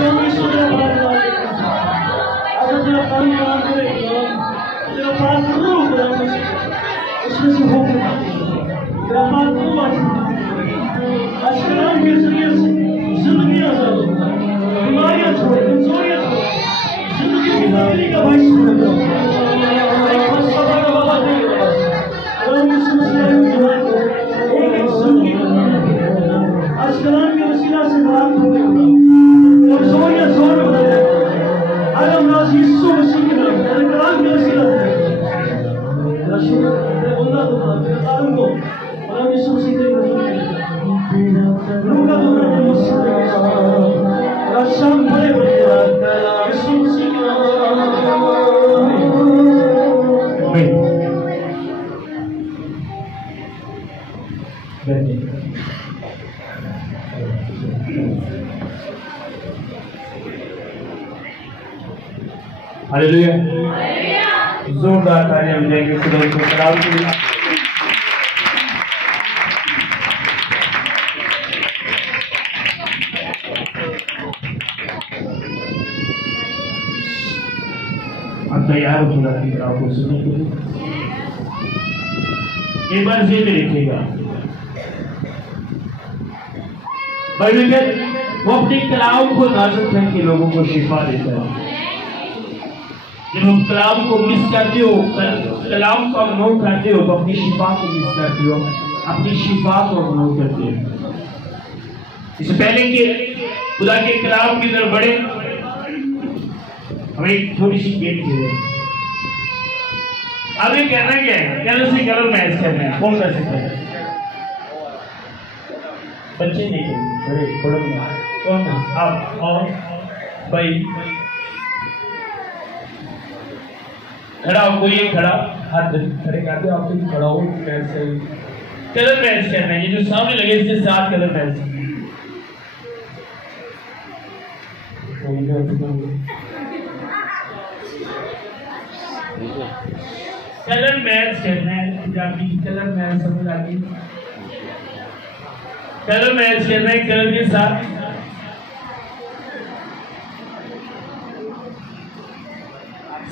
स्वामी सुधा बात अगर तेरा काम करेगा तेरा पास रूप उसमें से होगा तेरा पास रूप आज कलाम के जरिए जिंदगी आजाद होगा बीमारियां छोड़ कमजोरियां छोड़ जिंदगी की जिंदगी का भाई सुन लो एक मसला का बाबा नहीं होगा अगर हम इस मसले में जवाब को एक जिंदगी आज कलाम के वसीला से बात होगा कमजोरियां जोर में बदल जाएगा आज हम राज यीशु मसीह के नाम में कलाम के वसीला से रसूल बोलना तो तेरे कारण को और हम यीशु मसीह के नाम में रूका दूर मुझसे रक्षण बड़े बड़े यीशु मसीह के नाम में हालेलुया जोरदार तालियां देंगे खुदा को सलाम के लिए। तैयार खुदा की तरफ को सुनने के लिए एक बार से लिखेगा बाइबल में वो अपने कलाम को नाजुक करके लोगों को शिफा देता है। जब हम कलाम को मिस करते हो कलाम को इग्नोर करते हो तो अपनी शिफा को मिस करते हो अपनी शिफा को इग्नोर करते हो। इससे पहले कि खुदा के कलाम की तरफ बढ़े हमें एक थोड़ी सी गेम खेले। अभी कहना क्या है कलर से कलर मैच करना है कौन कर सकता है बच्चे नहीं खेलते बड़े बड़े कौन आप और भाई खड़ा हो कोई खड़ा हाथ खड़े करते हो आप खड़ा हो कैसे कलर मैच करना है। ये जो सामने लगे इसके साथ कलर मैच कलर मैच करना है पंजाबी कलर मैच समझ आ गई कलर मैच करना है कलर के साथ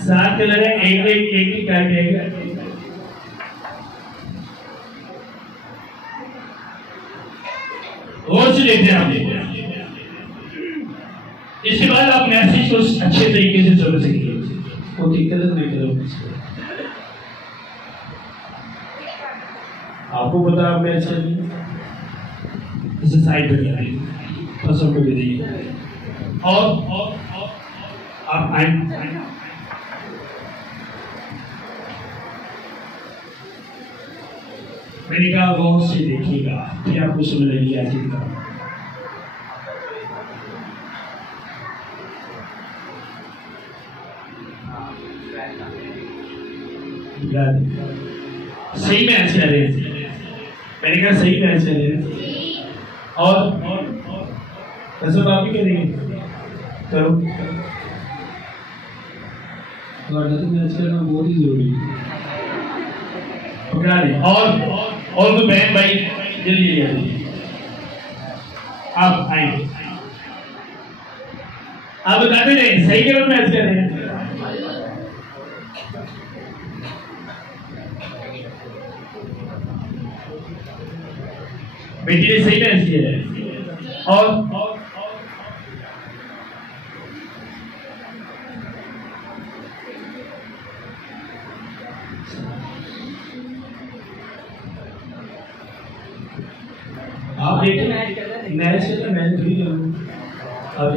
सात कलर है एक ही काट जाएगा। और से देखते हैं आप इसके बाद आप मैसेज को अच्छे तरीके से समझ सकेंगे वो कलर नहीं करो आपको पता है मैं इसे साइड पर जाए फसल को दे और आप मैंने कहा गौर से देखिएगा फिर आपको समझ लगी ऐसी सही मैच कर रहे थे मैंने कहा सही मैच कर रहे थे और कसम आप भी करेंगे करो तो मैच करना बहुत ही जरूरी है पकड़ा दे और कोई बहन भाई जल्दी आप आएंगे आप बताते नहीं सही करो मैच कर रहे हैं बेटी ने सही मैच किया है और आप देखिए मैच से तो मैच भी अब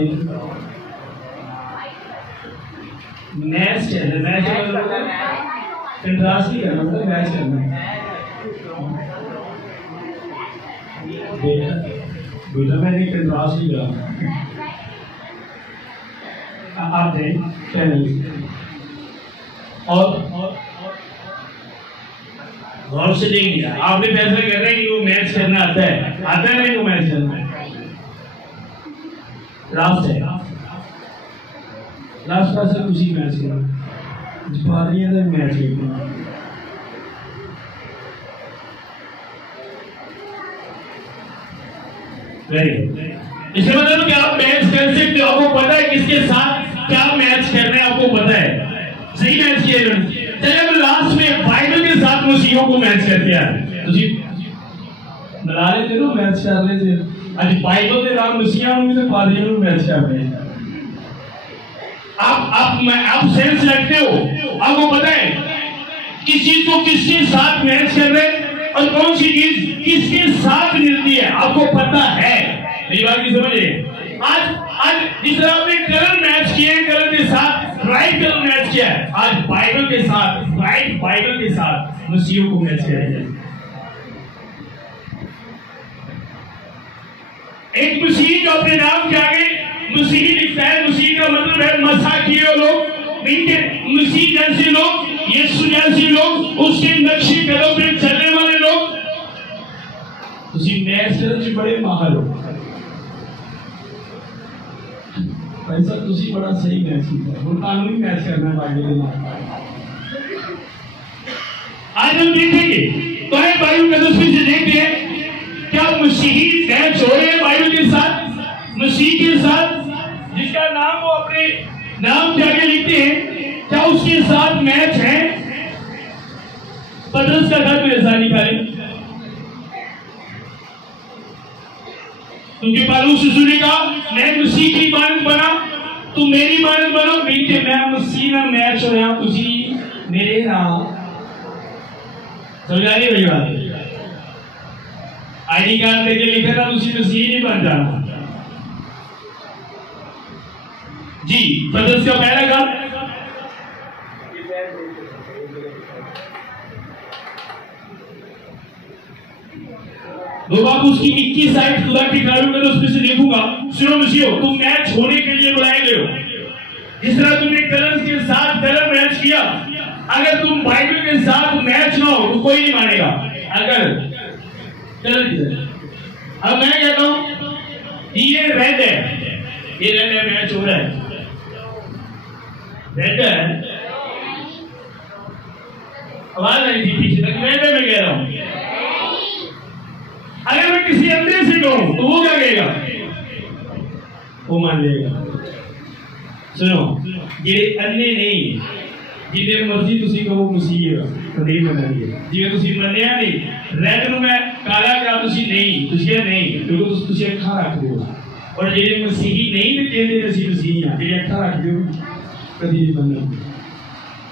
मैच चल रहा मैच इंटरेस्ट नहीं करना मतलब मैच करना बेटा मैंने इंटरेस्ट नहीं करा आप दें और गौर से देख लिया आपने फैसला कर रहे हैं कि वो मैच करना आता है नहीं वो मैच करना है लास्ट है लास्ट फैसला उसी मैच करना पादरियां का मैच खेलना वेरी गुड इसका मतलब कि आप मैच कर सकते हो, आपको पता है किसके साथ क्या मैच करना है, आपको पता है सही मैच किया। चलिए अब लास्ट में बाइबल के साथ मसीहों को मैच करते हैं। तुझे मिला लेते हो मैच कर लेते आज बाइबल के नाम मसीहा में से पादरियों में मैच कर रहे हैं। आप सेंस रखते हो, आपको पता है किस चीज को किसके साथ मैच कर रहे हैं और कौन सी चीज किसके साथ मिलती है, आपको पता है। मेरी बात की समझिए। आज जिस तरह आपने कलर मैच किए हैं, कलर के साथ राइट कलर मैच किया है, आज बाइबल के साथ राइट बाइबल के साथ मसीहों को मैच करेंगे। एक मसीह जो अपने नाम के आगे मसीह लिखता है, मसीह का मतलब है मसा किए लोग, मसीह जैसे लोग, यीशु जैसे लोग, उसके नक्शे कदम पे चलने वाले लोग। तुसी मैच करने में बड़े माहिर हो ऐसा, तुसी बड़ा सही मैच किया है, कानूनी मैच करना है बाइबल के नाम। आज हम देखेंगे तो है बाइबल कदम से देखते हैं क्या मसीही मैच हो रहे हैं बाइबल के साथ, मसीह के साथ जिसका नाम वो अपने नाम के आगे लिखते हैं, क्या उसके साथ मैच है। पतरस का घर में ऐसा निकाले क्योंकि पौलुस ने कहा मैं मसीह की मानद बना, तुम मेरी मानद बनो। बेटे मैं मसीह में मैच हो रहा, तुझी मेरे नाम समझा रही भैया। आईडी कार्ड देके लिखे था उसी मसीह नहीं बन जाना जी। पतरस का पहला काम लोग आप उसकी 21 साइड खुदा की कानून में उसमें से देखूंगा। सुनो मसीहो, तुम मैच होने के लिए बुलाए गए हो। जिस तरह तुमने कलर के साथ कलर मैच किया, अगर तुम बाइबल के साथ मैच ना हो तो कोई नहीं मानेगा। अगर कलर अब मैं कहता हूं ये रेड है, ये रेड है, मैच हो रहा है, रेड है, आवाज आई थी पीछे तक, मैं कह रहा हूं। अगर मैं किसी अंधे से कहूं तो वो क्या कहेगा, वो मान लेगा। सुनो, ये अन्य नहीं, जिन्हें मर्जी तुसी कहो मसीह तो नहीं मनगे, जिन्हें तुसी मन्निया नहीं रेड नु मैं काला क्या तुसी नहीं, तुसी नहीं क्योंकि तुसी अखा रख दो। और जिन्हें मसीही नहीं तो कहते तुसी मसीही आ, जिन्हें अखा रख दो कभी नहीं बनना।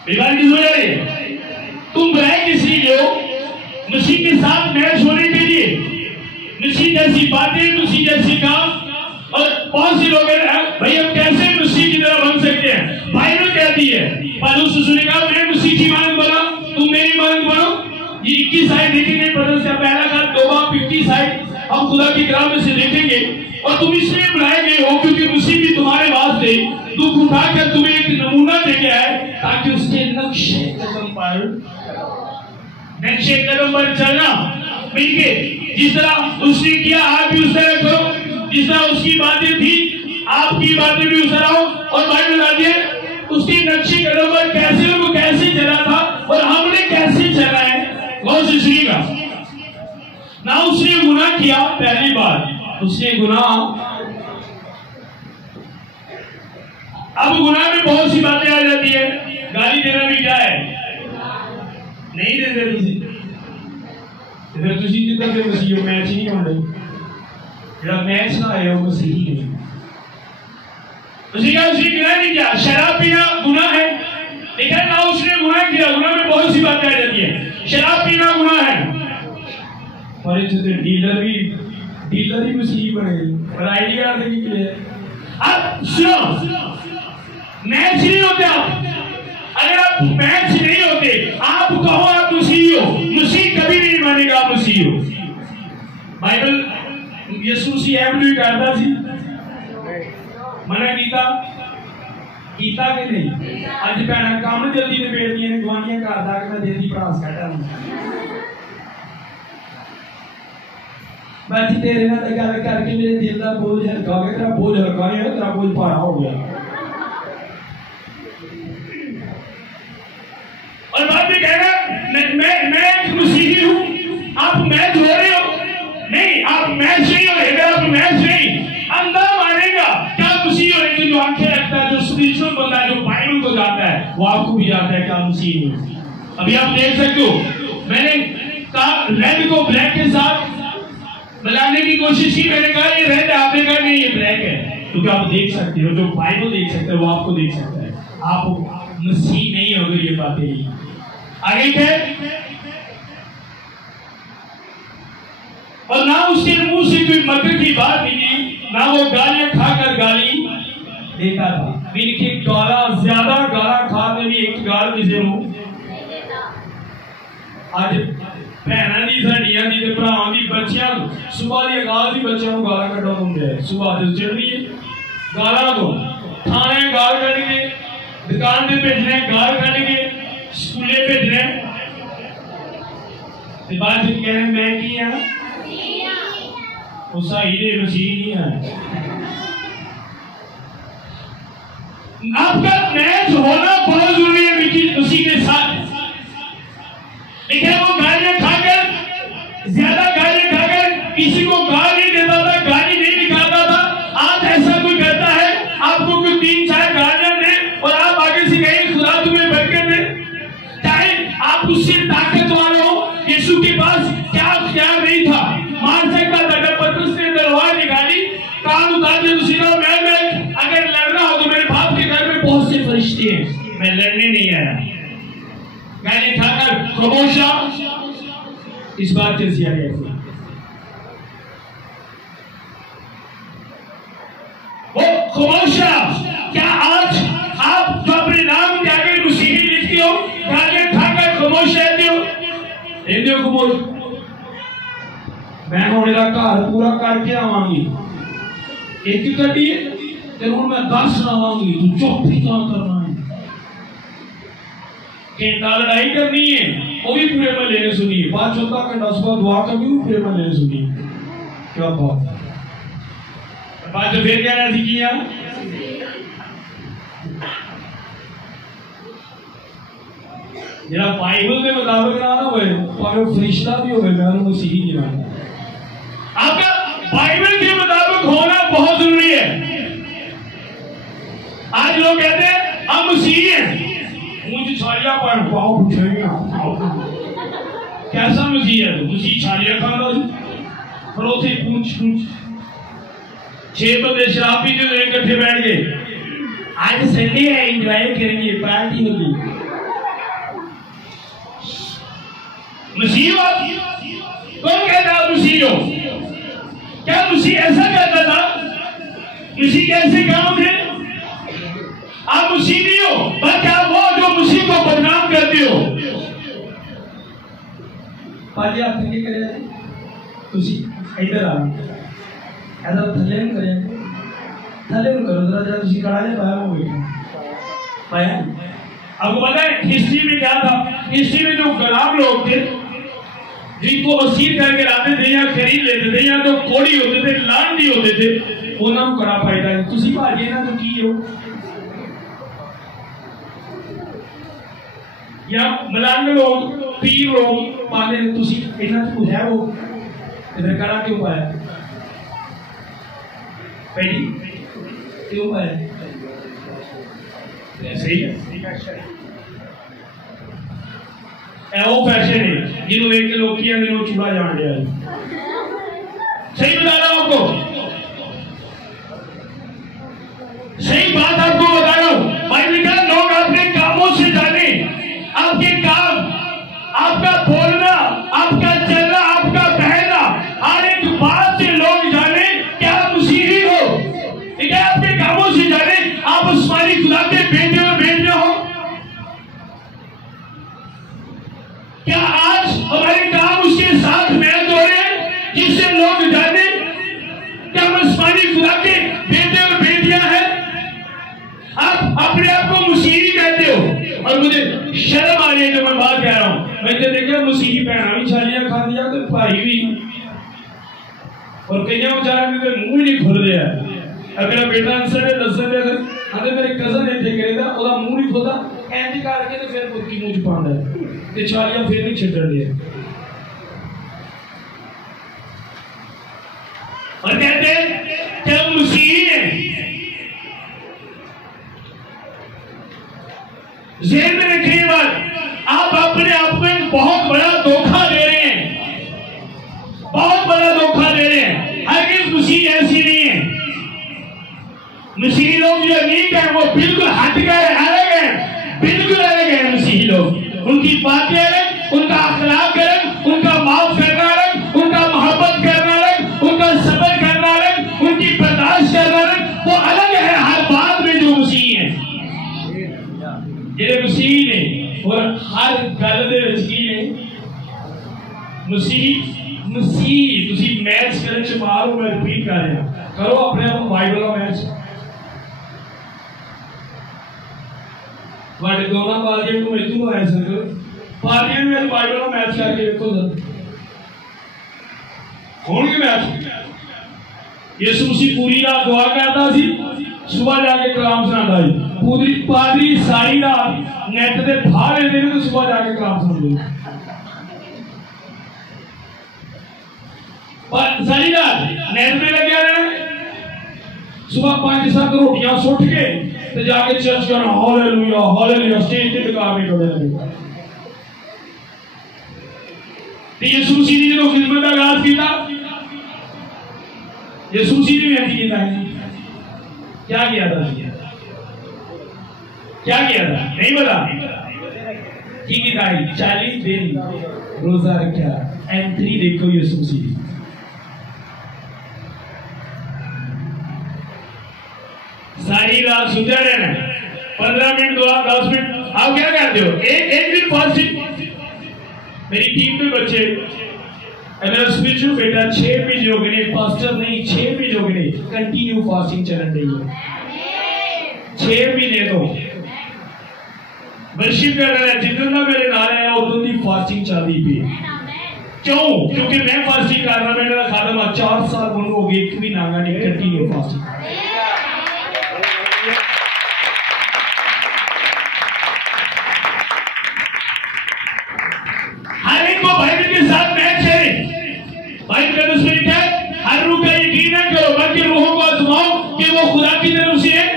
विवाद किस वजह से तुम बुलाए किसी लिए हो, मसीह के साथ मैच होने के लिए, मसीह जैसी बातें, मसीह जैसी काम। और बहुत से लोग भाई हम कैसे मसीह की तरह बन सकते हैं। बाइबल कहती है, पौलुस ने कहा मैं मसीह की मानद बना, तुम मेरी मानद बनो। ये 21 साइड देखेंगे, पतरस का पहला का 2:50 साइड हम खुदा की कलाम में से देखेंगे। और तुम इसलिए बुलाए गए हो क्योंकि मसीह भी तुम्हारे वास्ते दुख उठाकर तुम्हें एक नमूना दे गया है, ताकि उसके नक्शे कदम पर चलना मिलके, जिस तरह उसने किया आप भी उस तरह करो, जिस तरह उसकी बातें थी आपकी बातें भी उस तरह हो। और बाइबल आती है उसके नक्शे कदम पर कैसे वो कैसे चला था और हमने कैसे चला है। बहुत से सुनिएगा ना, उसने गुनाह किया, पहली बात उसने गुनाह, अब गुनाह में बहुत सी बातें आ जाती है। गाली देना भी क्या है, नहीं देते तुझे, फिर तुझी जितना फिर मसीह मैच ही नहीं होने, जरा मैच ना आए वो मसीह नहीं। उसी का उसने गुनाह नहीं किया, शराब पीना गुनाह है, लेकिन ना उसने गुनाह किया। गुनाह में बहुत सी बातें आ जाती है, शराब पीना गुनाह है। और डीलर ही मसीह बने और आइडिया नहीं के लिए। अब सुनो, मैच नहीं होते आप, अगर आप मैच नहीं होते, आप कहो आप मसीह हो, मसीह कभी नहीं मानेगा आप मसीह हो। बाइबल यीशु मसीह है भी करता सी, मना कीता के नहीं। अज भैन काम जल्दी निबेड़दियां ने, गवानियां घर तक मैं देती भड़ास कटा बाकी तेरे नाल गल करके मेरे दिल का बोझ हल्का हो गया, तेरा बोझ हल्का नहीं हो, तेरा बोझ भारा हो गया। और बात भी कहना मैं एक मसीही हूं, आप मैच हो रहे हो, नहीं आप मैच नहीं हो रहे, आप मैच नहीं, बंदा मानेगा क्या मसीह हो, लेकिन जो आंखें रखता है, जो स्पिरिचुअल बंदा है, जो बाइबल को जानता है, वो आपको भी जानता है क्या मसीह नहीं। अभी आप देख सकते हो, मैंने कहा रेड को ब्लैक के साथ मिलाने की कोशिश की, मैंने कहा ये रेड, आपने कहा नहीं ये ब्लैक है, क्योंकि आप देख सकते हो, जो बाइबल देख सकते हो वो आपको देख सकता है। आप मसीह नहीं हो ये बातें। आगे क्या, और ना उसके मुंह से कोई मदद की बात निकली, ना वो गालियां खाकर गाली देता था। इनके गाला ज्यादा गाला खाने भी एक गाल किसे मुंह आज भैन की साड़ियां की भरावां की बच्चियां सुबह की गाल की बच्चों को गाला कड्डो होंगे, सुबह जो चढ़ रही है गाला दो, थाने गाल कट के, दुकान पे भेजने गाल कट के, स्कूले भेजने, बाद कहने मैं की हाँ उस हीरे मसीह नहीं है। आपका मैच होना बहुत जरूरी है उसी के साथ, लेकिन वो गालियां खाकर, ज्यादा गालियां खाकर किसी को गाल नहीं देता था, गाली नहीं निकालता था। आज ऐसा कोई करता है, आपको कोई 3-4 गालियां दे और आप आगे से कहें खुदा तुम्हें बरकत दे, चाहे आप उससे ताकतवार हो। यीशु के पास क्या हथियार नहीं था, मार सकता था, पतरस ने तलवार निकाली, कान उतार के सीधा मैं अगर लड़ना हो तो मेरे बाप के घर में बहुत से फरिश्ते हैं, मैं लड़ने नहीं आया। गाली खाकर खामोशा, इस बात से सिया गया वो खामोशा। क्या आज आप जो अपने नाम के आगे मसीही लिखते हो, गालियां खाकर खामोश रहते हो? खामोश, मैं होने का घर पूरा करके आवांगी, एक कटी जरूर मैं 10 सुनावांगी, तू चुप ही काम करना है। घंटा लड़ाई करनी है वो भी पूरे महल्ले ने सुनी, 5-4 घंटा सुबह दुआ करनी वो पूरे महल्ले ने सुनी। क्या बात है, बाद में फिर कहना सीखिया जरा बाइबल के मुताबिक ना हो, फरिश्ता भी हो, मैं मसीह नहीं मानता। आपका बाइबल के मुताबिक होना बहुत जरूरी है। आज लोग कहते हैं हम मसीही हैं, मुझे छालिया पर पाओ पूछेंगे कैसा मसीह है, तो मसीह छालिया खा लो परोसे पूछ 6 बंदे शराब पीते हुए इकट्ठे बैठ गए, आज संडे है एंजॉय करेंगे, पार्टी होगी। मसीह कौन कहता है मसीह हो? क्या मसीह ऐसा कहता था? मसीह कैसे काम थे? आप मसीह नहीं हो, बल्कि आप वो जो मसीह को बदनाम करते हो। पाजी आप क्या करें? तुसी इधर आ, ऐसा थले में करें, थले में करो जरा, जरा तुसी कड़ा ले पाया वो पाया। आपको पता है हिस्ट्री में क्या था? हिस्ट्री में जो गुलाम लोग थे जिनको वसीयत करके लाते थे या खरीद लेते थे, या तो कोड़ी होते थे, लांडी होते थे, उन्होंने कड़ा फायदा है। तुसी भाजी ना तो की हो या मलांग लोग, पीर लोग पाले, तुसी इतना तो है वो इधर कड़ा क्यों पाया? पहली क्यों पाया? सही है, वो फैशन है जिन्होंने एक लोग किया नहीं वो चूड़ा जान लिया है। सही बता रहा हूं आपको, सही बात आपको बता रहा हूं। बाइबल का लोग अपने कामों से जाने, आपके काम, आपका बोलना, आपका चलना, आपका बहना, हर एक बात से लोग जाने क्या आप मसीही हो, ठीक है? आपके कामों से जाने आप आसमानी खुदा के बेटे और बेटियां हो। क्या आज हमारे काम उसके साथ मैच हो रहे हैं जिससे लोग जाने क्या हम आसमानी खुदा के बेटे और बेटियां हैं? आप अपने आप को मसीही कहते हो और मुझे शर्म आ रही है जब मैं बात कह रहा हूं। मैंने देखा मसीही बहना भी छालियां खा दिया तो भाई भी, और कई बेचारे मेरे मुंह नहीं खुल रहा है। मेरा बेटा आंसर है दसन दे आते मेरे कजन इतने करेगा ओदा मुंह नहीं खुलता, ऐसे करके तो फिर बुक्की मुंह च पांदा है ते छालियां फिर नहीं छड्डण दिया। और कहते जब बिल्कुल हट गए, अलग है, बिल्कुल अलग है मसीही लोग। उनकी बातें अलग, उनका अखलाक अलग, उनका माफ करना अलग, उनका मोहब्बत करना अलग, उनका सब्र करना अलग, उनकी बर्दाश्त करना अलग, वो अलग है हर बात में जो मसीह है। जेडे मसीह ने और हर गल दे विच की ने मसीह तुसी मैच करने च मारो, मैं रिपीट कर रहा, करो अपने आप बाइबल का मैच। वाले दोनों पार्टियों को मैं तू ऐसा करो, पार्टियों में बाइबल का मैच करके देखो जरा कौन के मैच। यीशु मसीह पूरी रात दुआ करता सी, सुबह जाके कलाम सुनाता सी। पूरी पादरी सारी रात नेट दे बाहर रहते तो सुबह जाके कलाम सुनते। सारी रात नेट पे लगे रहना, सुबह 5-7 रोटियां सुट के तो जाके चर्च करना, हालेलुया हालेलुया, स्टेज पे टकाने खड़े लगे। यीशु मसीह ने जो खिदमत का आगाज किया, यीशु मसीह ने ऐसी किया, क्या किया था, क्या किया था नहीं पता की 40 दिन रोजा रखा। एंट्री देखो यीशु मसीह, सारी रात सुधा रहना, 15 मिनट दुआ, 10 मिनट। आप क्या करते हो? एक दिन फास्टिंग। मेरी टीम में बच्चे स्पिरिचुअल बेटा 6 महीने हो गए, फास्टर नहीं 6 महीने हो गए कंटिन्यू फास्टिंग चल रही है। 6 महीने तो वर्शिप कर रहा है, जितना मेरे नाल है उतनी दी फास्टिंग चल रही थी। क्यों? क्योंकि मैं फास्टिंग कर रहा, मेरा खादम 4 साल बंद हो गए, एक भी नागा नहीं, कंटिन्यू फास्टिंग। हर एक को बाइबल के साथ मैच है। बाइबल का स्पिरिट है, हर रूह का यकीन न करो बल्कि रूहों को आजमाओ कि वो खुदा की तरफ से है।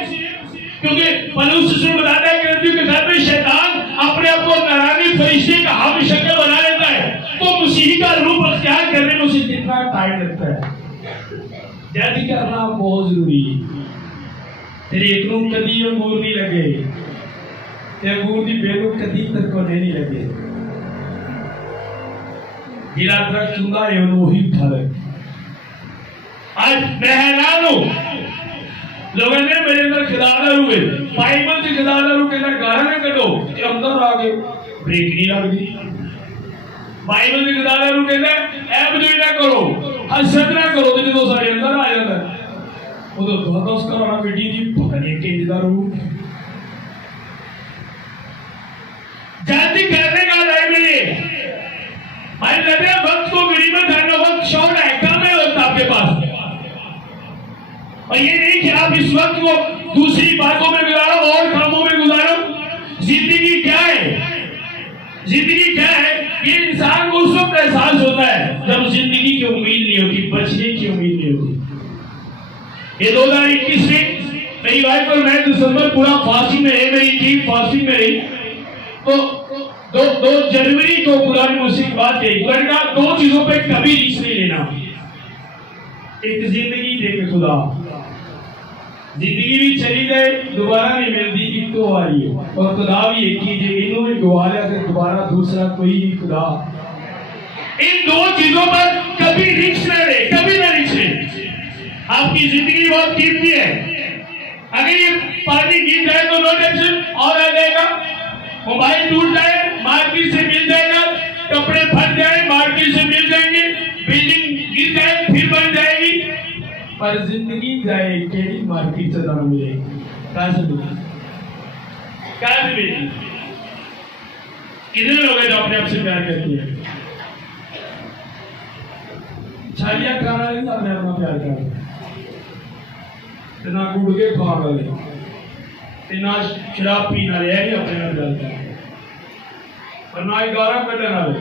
क्योंकि पौलुस रसूल बताता है कि के घर में शैतान अपने आप को नारानी फरिश्ते का हम शक्ल बना लेता है, तो मसीह का रूप अख्तियार करने में उसे कितना टाइम लगता है। जल्दी करना बहुत जरूरी है। तेरे एक को कदी अंगूर नहीं लगे, ते अंगूर की बेल कदी तक को नहीं लगे। जिला दरख्त चुंगा है वही फल। आज मैं हैरान हूं, लोगों ने मेरे अंदर खिदार हुए, बाइबल से खिदार के अंदर गाना ना कटो, अंदर आ गए ब्रेक नहीं लगती। बाइबल से खिदार के अंदर ऐब जो ना करो, हसद ना करो, तो जो सारे अंदर आ जाता है वो तो बहुत उसका वाला बेटी जी पता नहीं के इंतजार हो। जल्दी करने का टाइम है भाई, लगे वक्त को गरीबत करना, वक्त शॉर्ट है, कम है वक्त आपके पास। और ये नहीं कि आप इस वक्त को दूसरी बातों में गुजारो और कामों में गुजारो। जिंदगी क्या है? जिंदगी क्या है? ये इंसान को उस वक्त एहसास होता है जब जिंदगी की उम्मीद नहीं होती, बचने की उम्मीद नहीं होती। ये 2021 में मेरी वाइफ और मैं दिसंबर पूरा फास्टिंग में रहे, मेरी टीम फास्टिंग में रही। तो 2 जनवरी को खुदा ने मुझसे बात कही, लड़का 2 चीजों पे कभी रिस्क नहीं लेना। एक जिंदगी देखे खुदा, जिंदगी भी चली जाए दोबारा नहीं मिलती, एक तो आ रही है, और खुदा भी एक ही है। इन्हों ने गवा लिया कि दोबारा दूसरा कोई नहीं खुदा। इन 2 चीजों पर कभी रिस्क न ले, कभी ना रिस्क ले। आपकी जिंदगी बहुत कीमती है। अगर ये पानी गिर जाए तो नो टेंशन, और आ जाएगा। मोबाइल टूट जाए मार्केट से मिल जाएगा, कपड़े फट जाए मार्केट से मिल जाएंगे, बिल्डिंग गिर जाए फिर बन जाएगी, पर जिंदगी जाए केड़ी मार्केट से ना मिलेगी। कैसे मिलेगी? कैसे मिलेगी? कितने लोग हैं जो अपने आप से प्यार करते हैं? छालियां खाना नहीं, अपने अपना प्यार करते ना गुड़ के खा वाले ना शराब पीने वाले है अपने आप गलता है, और ना ही गारा कटने वाले,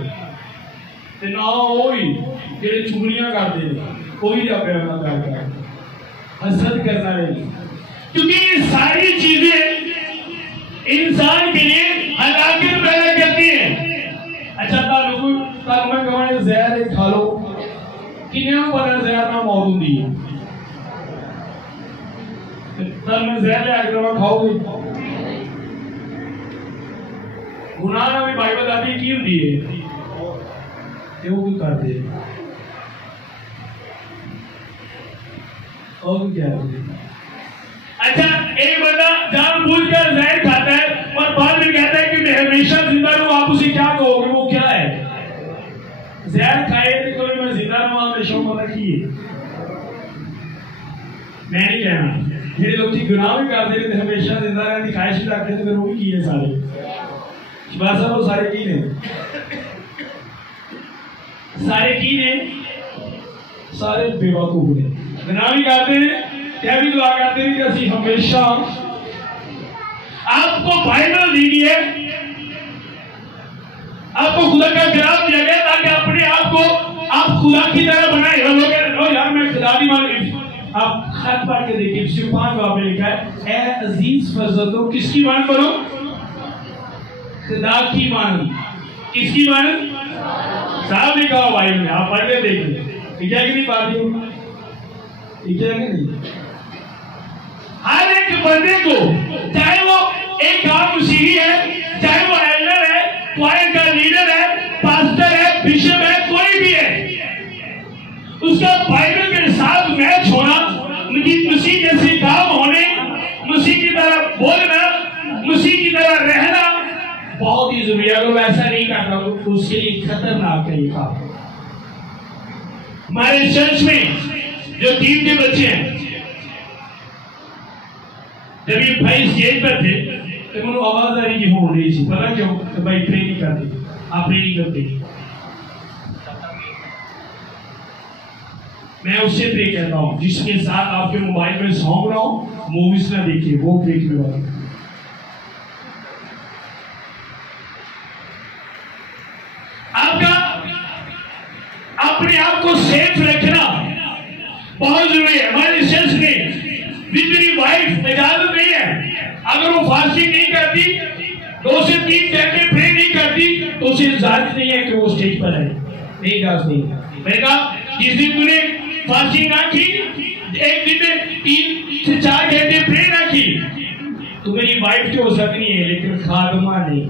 ना वही जेडे चुगलियां करते हैं कोई अपने अपना प्यार करते, हसद करना नहीं। क्योंकि ये सारी चीजें इंसान के लिए हलाकत पैदा करती हैं। अच्छा तालुक में कमाने जहर खा लो, किन्ने पता जहर ना मौत होती है, तब मैं जहर ले आकर खाओगे गुनाह ना भी बाइबल आती की होंदी है ते वो की करदे और क्या है। अच्छा, एक बंदा जानबूझकर जहर खाता है और बाद में कहता है कि मैं हमेशा जिंदा रहूं, आप उसे क्या कहोगे? वो क्या है? जहर खाए तो कोई मैं जिंदा रहूं हमेशा मना किए, मैं नहीं कहना। ये लोग की गुनाह भी करते थे हमेशा जिंदा रहने की ख्वाहिश रखते थे, वो भी किए सारे शिवासा वो सारे की ने सारे बेवकूफ ने गुनाह भी करते हैं, क्या भी दुआ करते हैं कि असि हमेशा आपको बाइबल दी है, आपको खुदा का कलाम दिया गया ताकि अपने आप को आप खुदा की तरह बनाए। यार मैं खुदा की मान, आप खत पढ़ के देखिए 5 बाब में लिखा है, ए अजीज फर्जंदों किसकी मान करो? खुदा की मान। किसकी मान? साहब ने कहा भाई में, आप पढ़ के देखिए ठीक है कि नहीं बात, ठीक है कि नहीं? हर एक बंदे को, चाहे वो एक गांव मसीही है, चाहे वो एल्डर है, क्वायर का लीडर है, पास्टर है, बिशप है, कोई भी है, उसका बाइबल के साथ मैच होना, मसीह जैसे काम होने, मसीह की तरह बोलना, मसीह की तरह रहना बहुत ही जरूरी है। अगर वैसा नहीं करता तो उसके लिए खतरनाक है ये काम। हमारे चर्च में जो टीम के बच्चे हैं, जब ये भाई स्टेज पर थे तो उन्होंने आवाज आ रही थी, हो रही थी, पता क्यों? तो भाई प्रे नहीं करते, आप प्रे नहीं करते। मैं उससे प्रे कहता हूं जिसके साथ आपके मोबाइल में सॉन्ग ना हो, मूवीज ना देखिए, वो प्रे की बात। आपका अपने आप को सेफ रखना बहुत जरूरी है। हमारे चर्च में भी मेरी वाइफ इजाजत नहीं है, अगर वो फास्टिंग नहीं करती, 2 से 3 घंटे प्रे नहीं करती, तो उसे इजाजत नहीं है कि वो स्टेज पर आए, नहीं इजाजत नहीं। मैंने कहा जिस दिन तूने फास्टिंग ना की, एक दिन में 3 से 4 घंटे प्रे ना की, तो मेरी वाइफ तो हो सकती है लेकिन खादमा नहीं,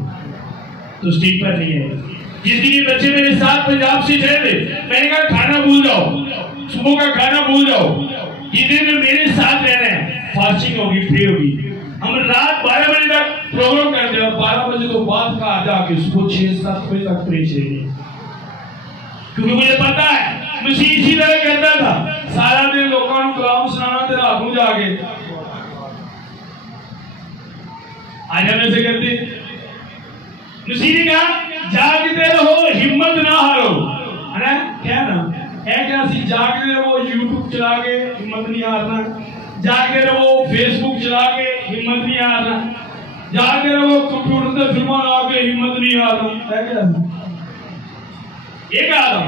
तो स्टेज पर नहीं है। जिस दिन ये बच्चे मेरे साथ पंजाब से चले, मैंने कहा खाना भूल जाओ, सुबह का खाना भूल जाओ, ये दिन में मेरे साथ रहना है, फास्टिंग होगी, प्रे होगी। हम रात 12 बजे तक प्रोग्राम करते हैं और 12 बजे तो बाद का आधा के सुबह 6-7 बजे तक प्रे चाहिए, क्योंकि मुझे पता है मसीह इसी तरह कहता था, सारा दिन लोगों को कलाम सुनाना तेरा रात को जाके आज हम ऐसे करते। मसीह ने कहा जागते रहो, हिम्मत ना हारो, है ना? क्या ना है क्या सी, जागते रहो, यूट्यूब चला के हिम्मत नहीं हारना, जागते रहो फेसबुक चला के हिम्मत नहीं हारना, जागते रहो कंप्यूटर से फिल्म ला के हिम्मत नहीं हारना, है क्या? ये कहा था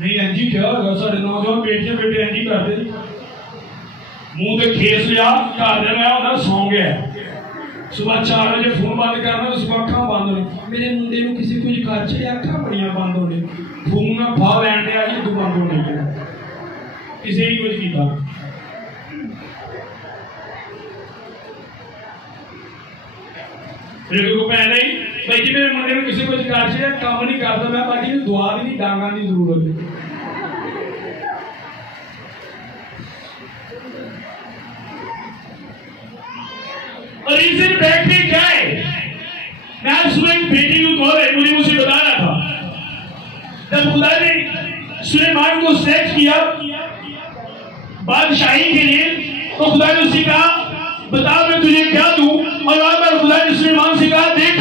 नहीं एंजी क्या होगा, सारे नौजवान बेटे एंजी करते मुंह पे खेस लिया, घर में आया सौ गया, सुबह 4 बजे फोन बंद करना तो सुबह अखा बंद होनी, मेरे मुंडे को किसी कुछ घर चढ़िया अखा बड़िया बंद होने, फोन में भाव लैन दिया जी तू बंद होने के किसी ने कुछ किया। मेरे को पहले ही भाई जी मेरे मुंडे को किसी कुछ घर चढ़िया काम नहीं करता, मैं बाकी दुआ की नहीं डांगा की जरूरत है। और इस बैग में क्या है? मैं सुबह एक बेटी को कॉल है, मुझे मुझे बता रहा था जब खुदा ने सुलेमान को सिलेक्ट किया बादशाही के लिए, तो खुदा ने उससे कहा बता मैं तुझे क्या दूं, और वहां पर खुदा ने सुलेमान से कहा देख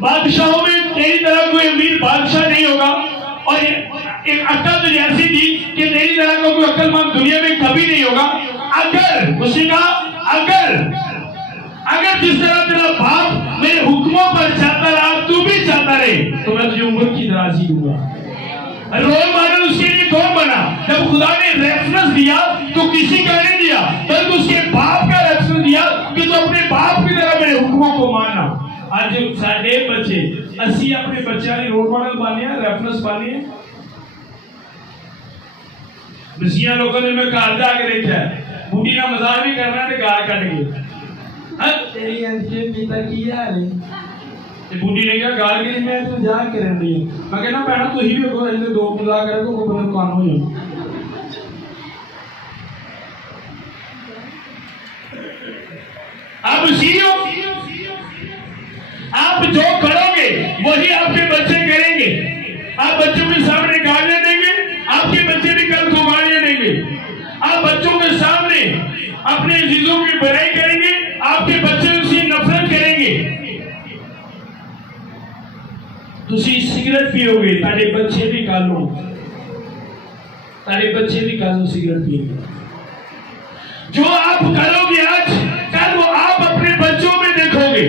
बादशाहों में तेरी तरह कोई अमीर बादशाह नहीं होगा, और एक अक्ल तुझे ऐसी दी कि तेरी तरह का कोई अक्लमंद दुनिया में कभी नहीं होगा। अगर उसने कहा अगर जिस तरह तेरा बाप मेरे हुक्मों पर चलता रहा तू भी चलता रहे तो मैं तुझे उम्र की दराजी दूंगा। रोल मॉडल उसके लिए कौन बना? जब खुदा ने रेफरेंस दिया तो किसी का नहीं दिया, बल्कि उसके बाप का रेफरेंस दिया कि तू अपने बाप की तरह मेरे हुक्मों को मानना। आज सारे बच्चे असी अपने बच्चों ने रोल मॉडल बने हैं, रेफरेंस बने हैं। बसिया लोगों ने मैं घर जाके देखा है, बूढ़ी का मजाक भी करना है गाल कट गई, तेरी पिता की हाल है बूढ़ी ने कहा गाल गई मैं तो जा करन दी मैं कहना भैन तुम भी अगो इन्हें दो बुला करो को बंदा कान हो जाए। आप सीओ आप जो करोगे वही आपके बच्चे करेंगे। आप बच्चों के सामने गालियां देंगे, आपके बच्चे भी कल को गालियां देंगे। आप बच्चों के सामने अपने अजीजों की बुराई करेंगे, आपके बच्चे उसकी नफरत करेंगे। तुसी सिगरेट पियोगे, तारे बच्चे भी कल सिगरेट पिएंगे। जो आप करोगे आज, कल वो आप अपने बच्चों में देखोगे।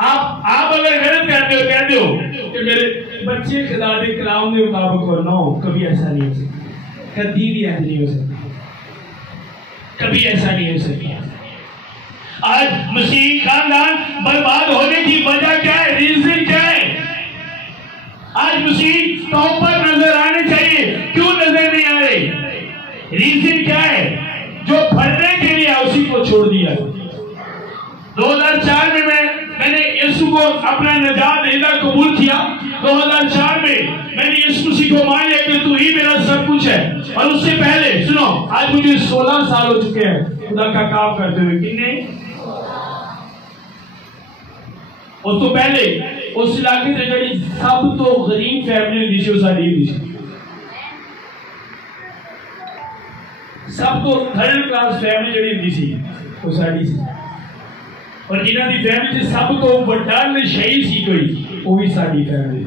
आप अगर गलत कहते हो कि मेरे बच्चे खुदा के कलाम के मुताबिक हो ना हो, कभी ऐसा नहीं हो सकता, कभी भी ऐसा नहीं हो सकता, कभी ऐसा नहीं हो सकता। आज मसीह खानदान बर्बाद होने की वजह क्या है, रीजन क्या है? आज मसीह टॉप पर नजर आने चाहिए, क्यों नजर नहीं आ रहे? रीजन क्या है? जो फटने के लिए उसी को छोड़ दिया। 2004 में मैंने यीशु को अपना निजात देना कबूल किया। 2004 में मैंने यीशु मसीह को मान लिया कि तू ही मेरा सब कुछ है। और उससे पहले सुनो, आज मुझे 16 साल हो चुके हैं खुदा का काम करते हुए। कितने? उस तो पहले उस इलाके से जड़ी सब तो गरीब फैमिली होती सी, सब तो थर्ड क्लास फैमिली जड़ी होती सी वो साड़ी सी। और जिन्हों की फैमिली से सब तो बड़ा नशई सी कोई, वो भी साड़ी फैमिली।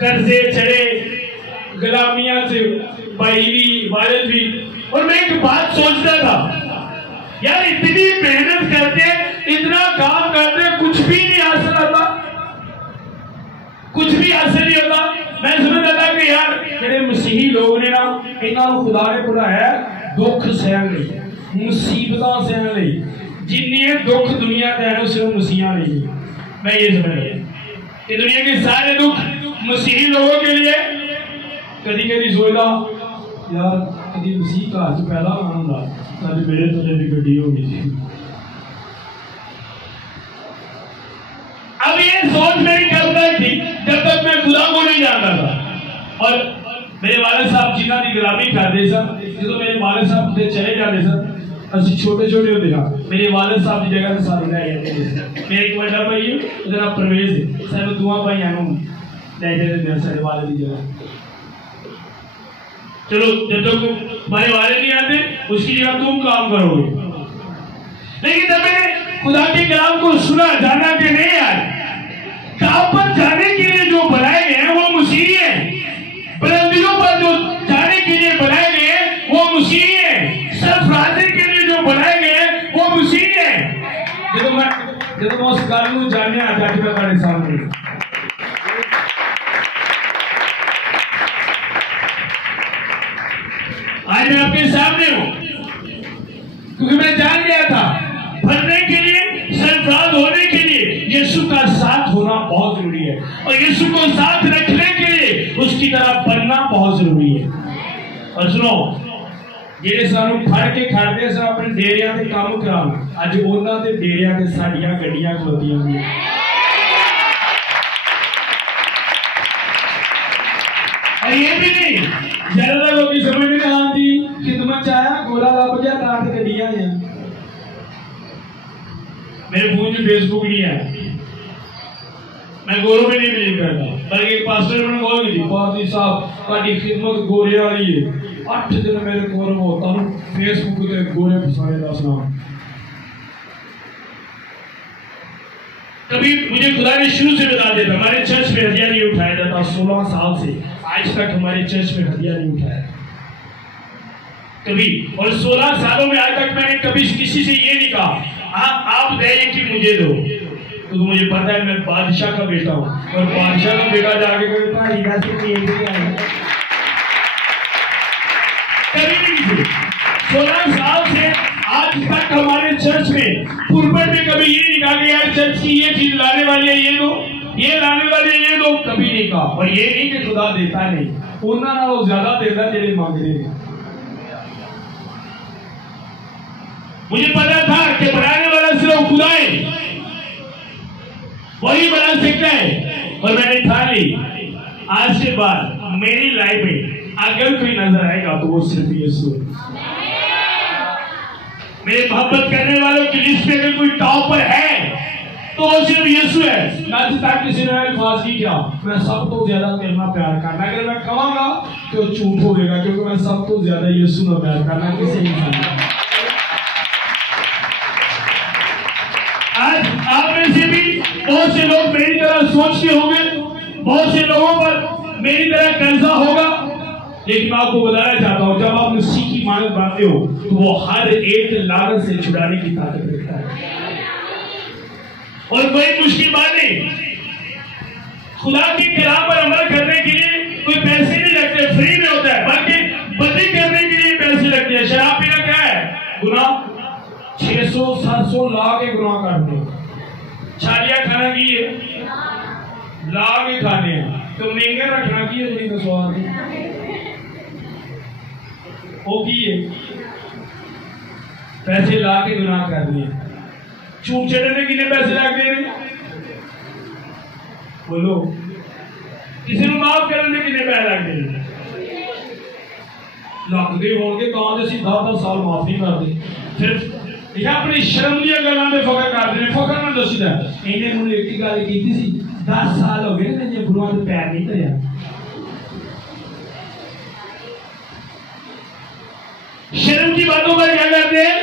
कर्जे चढ़े, गुलामियां से भाई भी वालिद भी। और मैं एक बात सोचता था, यार इतनी मेहनत करते, इतना काम करते, कुछ भी नहीं हासिल होता, कुछ भी हासिल नहीं होता। मैं समझता था कि यार जेडे मसीही लोग ने ना, इन्होंने खुदा ने बुलाया दुख सहन लई, मुसीबतां सहन लई। जिन्ने दुख दुनिया ते आए सिर्फ मसीहा नहीं। मैं ये समझ गया कि दुनिया के सारे दुख मसीही लोगों के लिए। कभी कभी सोचता यार कभी मसीह घर च पैदा होना होंदा तां मेरे थल्ले दी गड्डी हो गई थी। अब ये सोच मेरी कब तक थी? जब तक मैं खुदा को नहीं जानता था। और मेरे वालिद साहब जिन्हों की गुलामी करते सन, जो मेरे वालिद साहब चले जाते सन, असि छोटे छोटे होते हाँ, मेरे वालिद साहब की जगह से सारे लै जाते। मेरे एक बड़ा भाई है, उसका नाम परवेज है, सारे दुआ भाइयों को लै जाते सारे वालिद की जगह। चलो जब तक हमारे वालिद नहीं आते उसकी जगह तुम काम करोगे। लेकिन जब मैंने खुदा के कलाम को सुना, जाना कि नहीं यार, काम पर जाने के लिए जो बनाए गए हैं वो मसीही है। बुलंदियों पर जो जाने के लिए बनाए गए हैं वो मसीही है। सरफराजी के लिए जो बनाए गए हैं वो मसीही है। जब मैं उस गल को जानने आ जाके मैं तुम्हारे सामने आज मैं आपके सामने हूं क्योंकि मैं जान गया था भरने के लिए, सरफराज होने के लिए यीशु का साथ होना बहुत जरूरी है। और यीशु को साथ रखने के लिए उसकी तरह बनना बहुत जरूरी है। और सुनो, जेडे सानू फड़ के खड़ते सन अपने डेरिया से काम कराना, अज उन्हां दे डेरिया ते साडियां गड्डियां खलोतियां होंदियां। और ये भी नहीं ज्यादा लोग समझ में हाँ जी खिदमत आया गोला लभ गया कार से गड्डियां हैं। मेरे फोन में फेसबुक नहीं है, मैं गोरों में नहीं बिलीव करता। बल्कि एक पास्टर ने कॉल की थी, पादरी साहब ਤੁਹਾਡੀ खिदमत गोरे वाली है, 8 दिन मेरे कोल हो तुम फेसबुक पे गोरे फसाने का सुना। कभी मुझे खुदा ने शुरू से बता देता, हमारे चर्च में हदिया नहीं उठाया जाता। 16 साल से आज तक हमारे चर्च में हदिया नहीं उठाया कभी। और 16 सालों में आज तक मैंने कभी किसी से ये नहीं कहा आप दें कि मुझे दो, क्योंकि मुझे पता है मैं बादशाह का बेटा हूँ। और बादशाह का बेटा जाके कहता है कभी नहीं किसी। 16 साल से आज तक हमारे चर्च में पुरपट में कभी ये नहीं कहा कि यार चर्च की ये चीज लाने वाली है ये दो, ये लाने वाले ये दो, कभी नहीं कहा। और ये नहीं कि खुदा देता नहीं, उन्होंने ज्यादा देता जेडे मांगते हैं। मुझे पता था कि बनाने वाला सिर्फ खुदा है, वही बना सकता है, और मैंने ठान ली आज से बाद मेरी लाइफ में अगर कोई नजर आएगा तो वो सिर्फ यीशु है। मेरे मोहब्बत करने वालों की लिस्ट में अगर कोई टॉप पर है तो वो सिर्फ यीशु है। आज तक किसी ने अल्फाज नहीं किया मैं सब तो ज्यादा तेरे में प्यार करना, अगर मैं कहूंगा तो झूठ होगा, क्योंकि मैं सब तो ज्यादा यीशु में प्यार करना किसी नहीं। आज आप में से भी बहुत से लोग मेरी तरह सोचते होंगे, बहुत से लोगों पर मेरी तरह कर्जा होगा, लेकिन मैं आपको बताना चाहता हूं जब आप मसीह की मानत पाते हो तो वो हर एक लानत से छुड़ाने की ताकत रखता है। और कोई मुश्किल बात नहीं, खुदा के कलाम पर अमल करने के लिए कोई पैसे नहीं लगते, फ्री में होता है, बल्कि बदली करने के लिए पैसे लगते हैं। शराब पीना क्या है? गुनाह। 600-700 लाख के गुनाह करते हैं। छालियां खाना की है, लाख के खाने हैं, तो महंगा रखना की है, नहीं तो स्वाद वो की है, पैसे ला के गुनाह करने हैं। छूट चढ़ने में कितने पैसे लगते हैं? बोलो, किसी को माफ करने में कितने पैसे लगते हैं? लगते होंगे कहां से 10 साल माफी कर दी। सिर्फ अपनी शर्म दी गल्लां में फकर करते हैं। फकर ना दसीदा इन्हें मुझे एक गल की थी, 10 साल हो गए मैंने गुरुआं ते पैर नहीं धरिया। शर्म की बातों पर क्या करते हैं?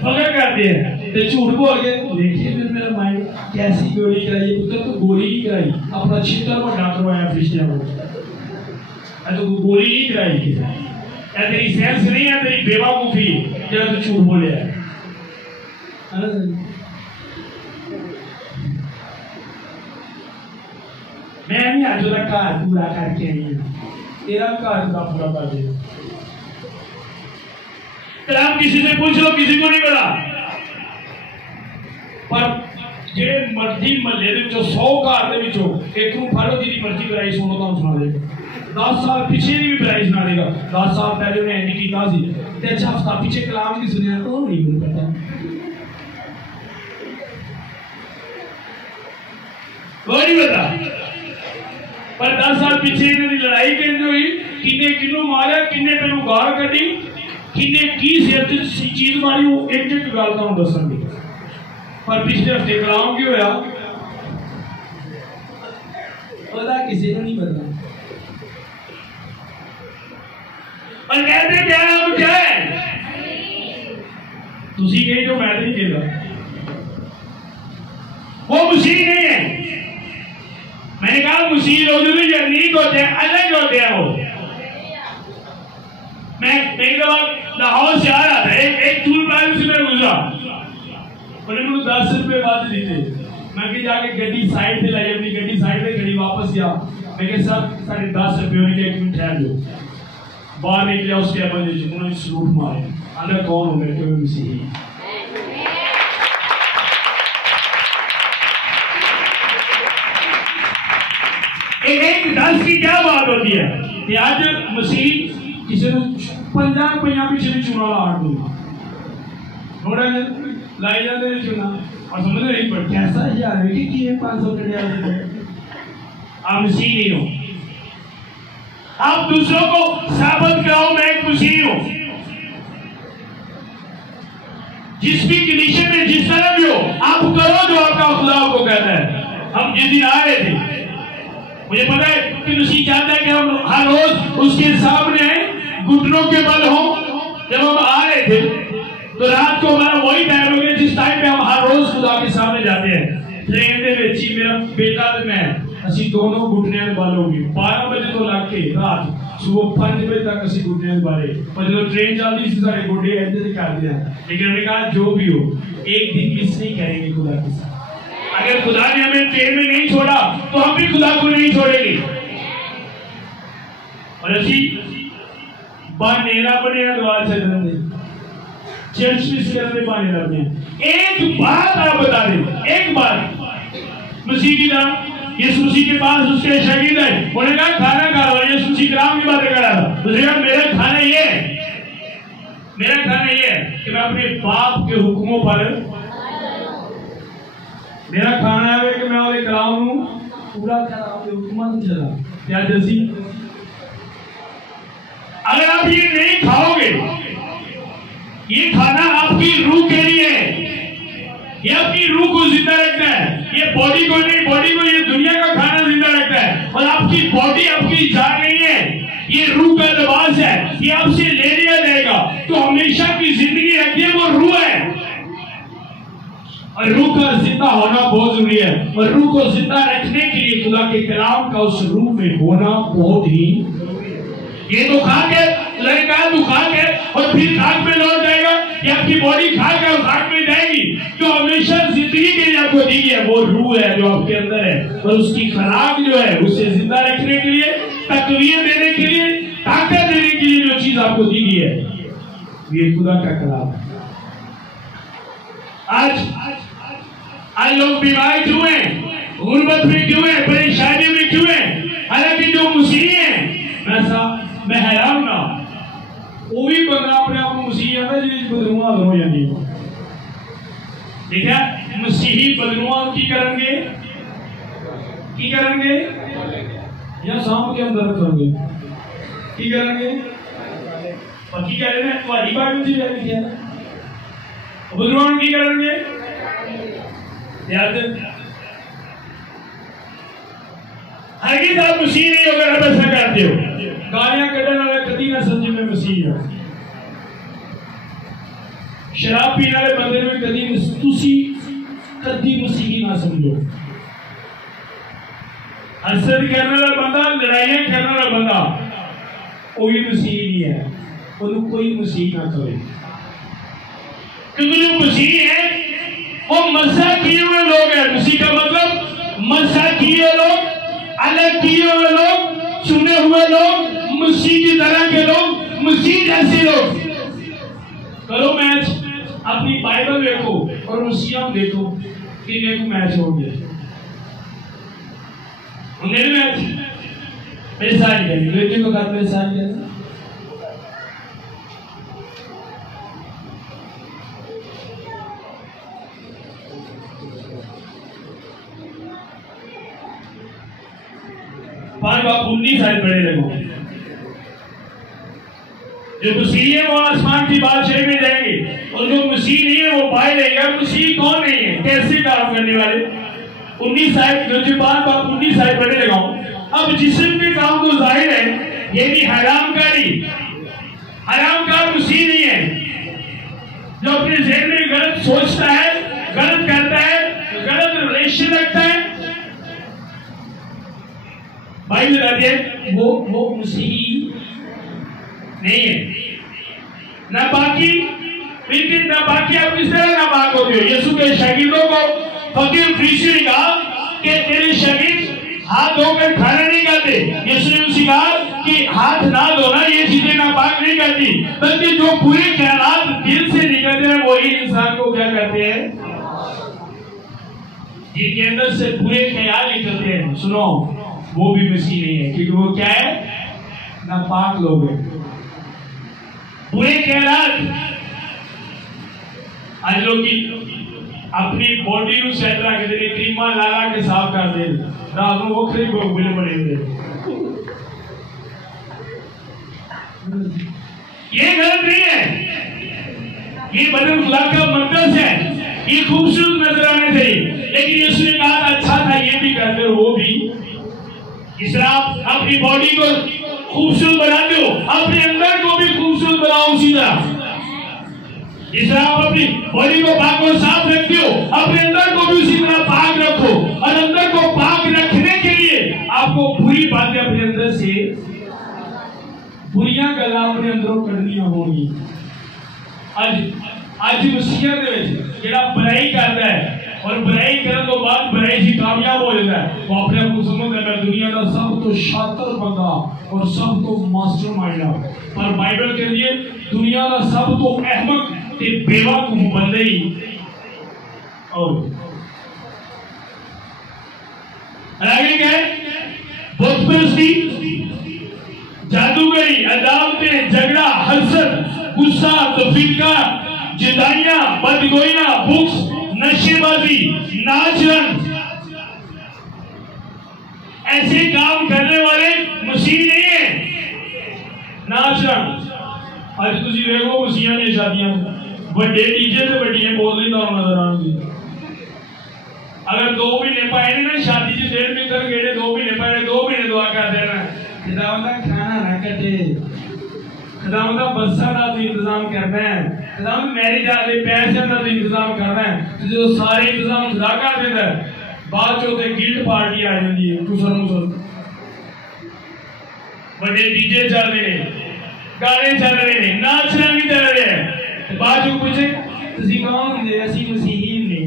फकर करते हैं। ते झूठ बोल के देखिए फिर मेरा माइंड कैसी गोली कराई पुत्र, तो गोली नहीं कराई, अपना छितर बड़ा करवाया फरिश्तियां को। तो गोली नहीं कराई किसी, या तेरी सेंस नहीं है, तेरी बेवकूफी जब तू झूठ बोले है। मैं नहीं आज तक घर पूरा करके आई हूं, तेरा घर पूरा कर दे। कलाम किसी से पूछ लो, किसी को नहीं पता, पर जे मर्जी महल्ले दे विचों 100 घर दे विचों एक नूं फड़ो जिहदी मर्जी बुराई सुनो तो सुना देगा। 10 साल पीछे भी बुराई सुना देगा। 10 साल पहले उन्हें एंडी कीता सी ते अच्छा हफ्ता पीछे कलाम की सुनिया तो नहीं मुझे पता, वो नहीं पता। पर 10 साल पीछे इन्होंने लड़ाई कैसे हुई, किन्ने किन्नू मारा, किन्ने तेनू गाल कड्डी, किन्ने की सिर ते चीज मारी, वो एक एक गल तुहानू दसणगे। पर पिछले हफ्ते कलाम की होया पता किसी को नहीं पता। और कहते क्या हम क्या है, तुसी कहे जो मैं नहीं कहता, वो मसीह नहीं है। मैंने कहा मसीह लोग यूनिक होते हैं, अलग होते हैं। वो मैं एक दफा लाहौर से आ रहा था, एक टूल प्लाजा से मैं गुजरा, उन्होंने मुझे 10 रुपए बाद दीते। मैं कि जाके गड्डी साइड पे लाई, अपनी गड्डी साइड पे खड़ी, वापस गया। मैं कहा सर साढ़े 10 रुपए होने के, 1 मिनट ठहर लो। बाहर निकला, उसके एमरजेंसी उन्होंने सलूट मारे। अंदर कौन हो गए? क्यों मसीह। एक दस की क्या बात होती है कि आज मसीह किसी को 50 रुपया पीछे भी चुना ला दूंगा, थोड़ा लाई जाते चुना, और समझ नहीं पड़ता कैसा यार कि है 500 रुपया। आप मसीह नहीं हो, आप दूसरों को साबित कराओ मैं एक मसीह हूं। जिस भी कंडीशन में जिस तरह भी हो, आप करो जो आपका खुदा आपको कहता है। हम जिस दिन आ रहे थे, मुझे पता है कि मसीह चाहता है कि हम हर रोज उसके सामने घुटनों के बल हो। जब हम आ रहे थे तो रात को हमारा वही टाइम हो गया जिस टाइम पे हम हर रोज खुदा के सामने जाते हैं। ट्रेन दे विच ही मेरा बेटा ते मैं असी दोनों घुटने के बल हो गए। 12 बजे तो लग के रात सुबह 5 बजे तक असी घुटने के बारे, पर जो ट्रेन चलती थी सारे गोडे ऐसे कर दिया। लेकिन उन्होंने कहा जो भी हो एक दिन मिस नहीं करेंगे खुदा के साथ। अगर खुदा ने हमें ट्रेन में नहीं छोड़ा तो हम भी खुदा को नहीं छोड़ेंगे। और असी बानेरा बने द्वार से चर्च मिस करने पाने लगे। एक बात आप बता दें, एक बात मसीह की तरह यीशु मसीह के पास उसके शागिर्द है, उन्होंने कहा खाना खा लो। यीशु मसीह कलाम की बातें कर रहा था, उसने कहा मेरा खाना ये है, मेरा खाना ये है। कि मैं अपने बाप के हुक्मों पर मेरा खाना है कि मैं ਉਹਦੇ ਕਲਾਮ ਨੂੰ पूरा करा ਉਹਦੇ ਹੁਕਮਾਂ ਨੂੰ ਚਲਾ क्या जैसी अगर आप ये नहीं खाओगे, ये खाना आपकी रूह के लिए है, ये अपनी रूह को जिंदा रखता है, ये बॉडी को नहीं, बॉडी को ये दुनिया का खाना जिंदा रखता है, और आपकी बॉडी आपकी जान नहीं है, ये रूह का लिबास है, ये आपसे ले लिया जाएगा। तो हमेशा की जिंदगी रखिए, वो रूह है, और रूह का जिंदा होना बहुत जरूरी है, और रूह को जिंदा रखने के लिए खुदा के कलाम का उस रूह में होना बहुत ही। ये तो खा के लड़का तो खा के और फिर खाक में लौट जाएगा, ये आपकी बॉडी खा के और खाक में जाएगी। जो हमेशा जिंदगी के लिए आपको दी है वो रूह है जो आपके अंदर है, और उसकी खुराक जो है उसे जिंदा रखने के लिए, तकवीर देने के लिए, ताकत देने के लिए जो चीज आपको दी गई है, ये खुदा का कलाम है। आज लोग बीमार क्यों हैं, गुर्बत में क्यों हैं, परेशानी में क्यों हैं? हालांकि जो मसीही है ऐसा मैं हैरान ना वो भी बंदा अपने आप को मसीही आता है जिस बदनुआ हो जाती है। ठीक है, मसीही बदनुआ की करेंगे या शाम के अंदर करेंगे की करेंगे पक्की कह रहे हैं तुम्हारी बात में जी है बदनुआ की करेंगे याद आगे आप मसीह नहीं होकर आप ऐसा करते हो। गालियां कढ़ने वाले कभी ना समझे मैं मसीह हूं, शराब पीने वाले बंदे में कभी मसीही ना समझो। हसद करने वाला बंदा, लड़ाइयां करने वाला बंदा कोई मसीह नहीं है, उन्हें कोई मसीह ना करे, क्योंकि जो मसीह है वो मसा किए हुए लोग हैं। मसीह का मतलब मसा किए लोग, अलग किए हुए लोग, चुने हुए लोग, मसीह की तरह के लोग, मसीह जैसे लोग। करो मैच, अपनी बाइबल देखो और मसीह देखो, कितने को मैच हो गया मैच पैसा लेकिन तो घर पैसा पांच बाप 19 साल पढ़े लगो। जो मसीह है वो आसमान की बादशाही में जाएंगे, और जो मसीह नहीं है वो पाए रहेगा। मसीह कौन नहीं है, कैसे काम करने वाले? 19 साल जो बात बाप 19 साल पढ़े लगाओ। अब जिस्म के काम तो जाहिर है, ये भी हरामकारी, हरामकार मसीह नहीं है जो अपने ज़हन में गलत सोचता है, गलत करता है, गलत रिलेशन रखता है। बाइबल कहती है वो मसीही नहीं है। ना बाकी, लेकिन ना बाकी आप किस तरह ना बात होती हो। यीशु के शागिर्दों को फकीर फरीसी ने कहा कि तेरे शागिर्द हाथ धोकर खाना नहीं खाते। यीशु ने उनसे कहा कि हाथ ना धोना ये चीजें ना पाक नहीं करती, बल्कि जो पूरे ख्यालात दिल से निकलते हैं वही इंसान को क्या करते हैं, जिनके अंदर से पूरे ख्याल निकलते हैं। सुनो, वो भी मसीह नहीं है, क्योंकि वो क्या है, नापाक लोग हैं। पूरे ख्यालात आज लोग की अपनी बॉडी को सेट रख दे, क्रीमा ला के साफ कर दे, रात में वो खरीद को बिल बने दे। ये गलत नहीं है, ये बदन खुदा का मकसद है, ये खूबसूरत नजर आने चाहिए। लेकिन यीशु ने कहा था अच्छा था ये भी करते हो, वो भी। इस तरह आप अपनी बॉडी को खूबसूरत बनाते हो, अपने अंदर को भी खूबसूरत बनाओ उसी तरह। इस तरह आप अपनी बॉडी को पाक और साफ रखते हो, अपने अंदर को भी उसी तरह पाक रखो। और अंदर को पाक रखने के लिए आपको बुरी बातें अपने अंदर से, बुरियां गल्लां अपने अंदरों कढ़नियां होंगी। आज मसीहत में जेड़ा बुराई करता है और बुराई करने तो बाद बुराई से कामयाब हो जाता है, वो अपने आप को समझता है दुनिया का सब तो शातिर बंदा और सब तो मास्टरमाइंड है। पर बाइबल के लिए दुनिया का सब तो अहमक ते बेवकूफ बंदे ही और आगे क्या है, बुतपरस्ती, जादूगरी, अदावतें, झगड़ा, हसद, गुस्सा, तफरीका, जुदाइयां, बदगोइयां, बुक्स, नशेबाजी, नाचरन, ऐसे काम करने वाले मसीह नहीं है। नाचरन अज तुम देखो मसीहा दी शादियां बड़े डीजे ते बड़ियां बोतलें तो नजर आएंगी। अगर 2 महीने पाए ना शादी च 1.5 मित्र गेड़े 2 महीने पाए 2 महीने दुआ कर देना खुदावंद दा खाना ना कटे, खुदावंद दा बस्सा दा इंतजाम करना है, खुदावंद मैरिज वाले पैसे दा इंतजाम करना है। जो सारे इंतजाम खुदा कर देता है बाद चो ते गिल्ट पार्टी आ जाती है। तुसन बड़े डीजे चल रहे हैं, गाने चल रहे हैं, नाचना भी चल रहे हैं, बाद चो पूछे तुसी कौन होंदे? असी मसीही ने।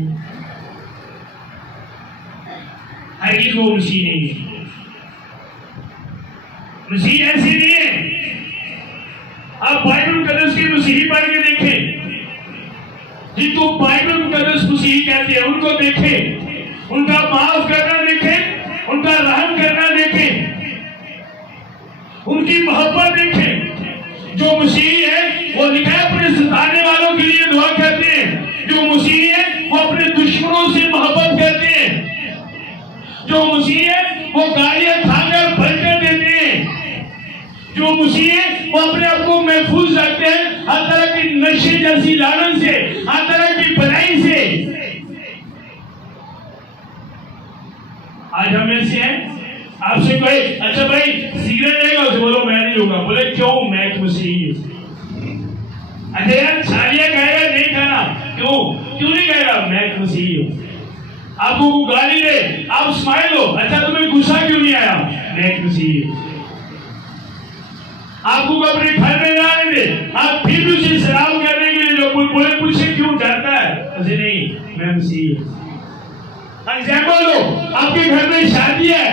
हरगिज़ वो मसीह नहीं है। मसीह ऐसे नहीं है। आप बाइबल मुकद्दस के मसीही पढ़ के देखें, जिनको बाइबल मुकद्दस मसीही कहते हैं उनको देखें, उनका माफ करना देखें, उनका रहम करना देखें, उनकी मोहब्बत देखें। जो मसीही है वो लिखा है अपने सताने वालों के लिए दुआ करते हैं। जो मसीही है वो अपने दुश्मनों से मोहब्बत करते हैं। जो मसीही है वो गालियां खाकर पलट देते हैं। जो मसीही है वो अपने आप को महफूज रखते हैं हर तरह की नशे जैसी लानत से, हर तरह की बुराई से। आज हम ऐसे हैं, आपसे कोई अच्छा भाई सिगरेट लेगा उसे बोलो मैं नहीं लूंगा, बोले क्यों? मैं एक मसीही हूं। अच्छा यार छालिया कहेगा नहीं खाना, क्यों नहीं कहेगा? मैं एक मसीही हूं। आपको गाली दे आप स्माइल हो, अच्छा तुम्हें गुस्सा क्यों नहीं आया? मैं एक मसीही हूं। आपको अपने घर में जाने दे आप फिर भी उसे सलाम करने के लिए जो बोले मुझसे क्यों डरता है? उसे नहीं, मैं मसीही हूं। एग्जाम्पल लो, आपके घर में शादी है,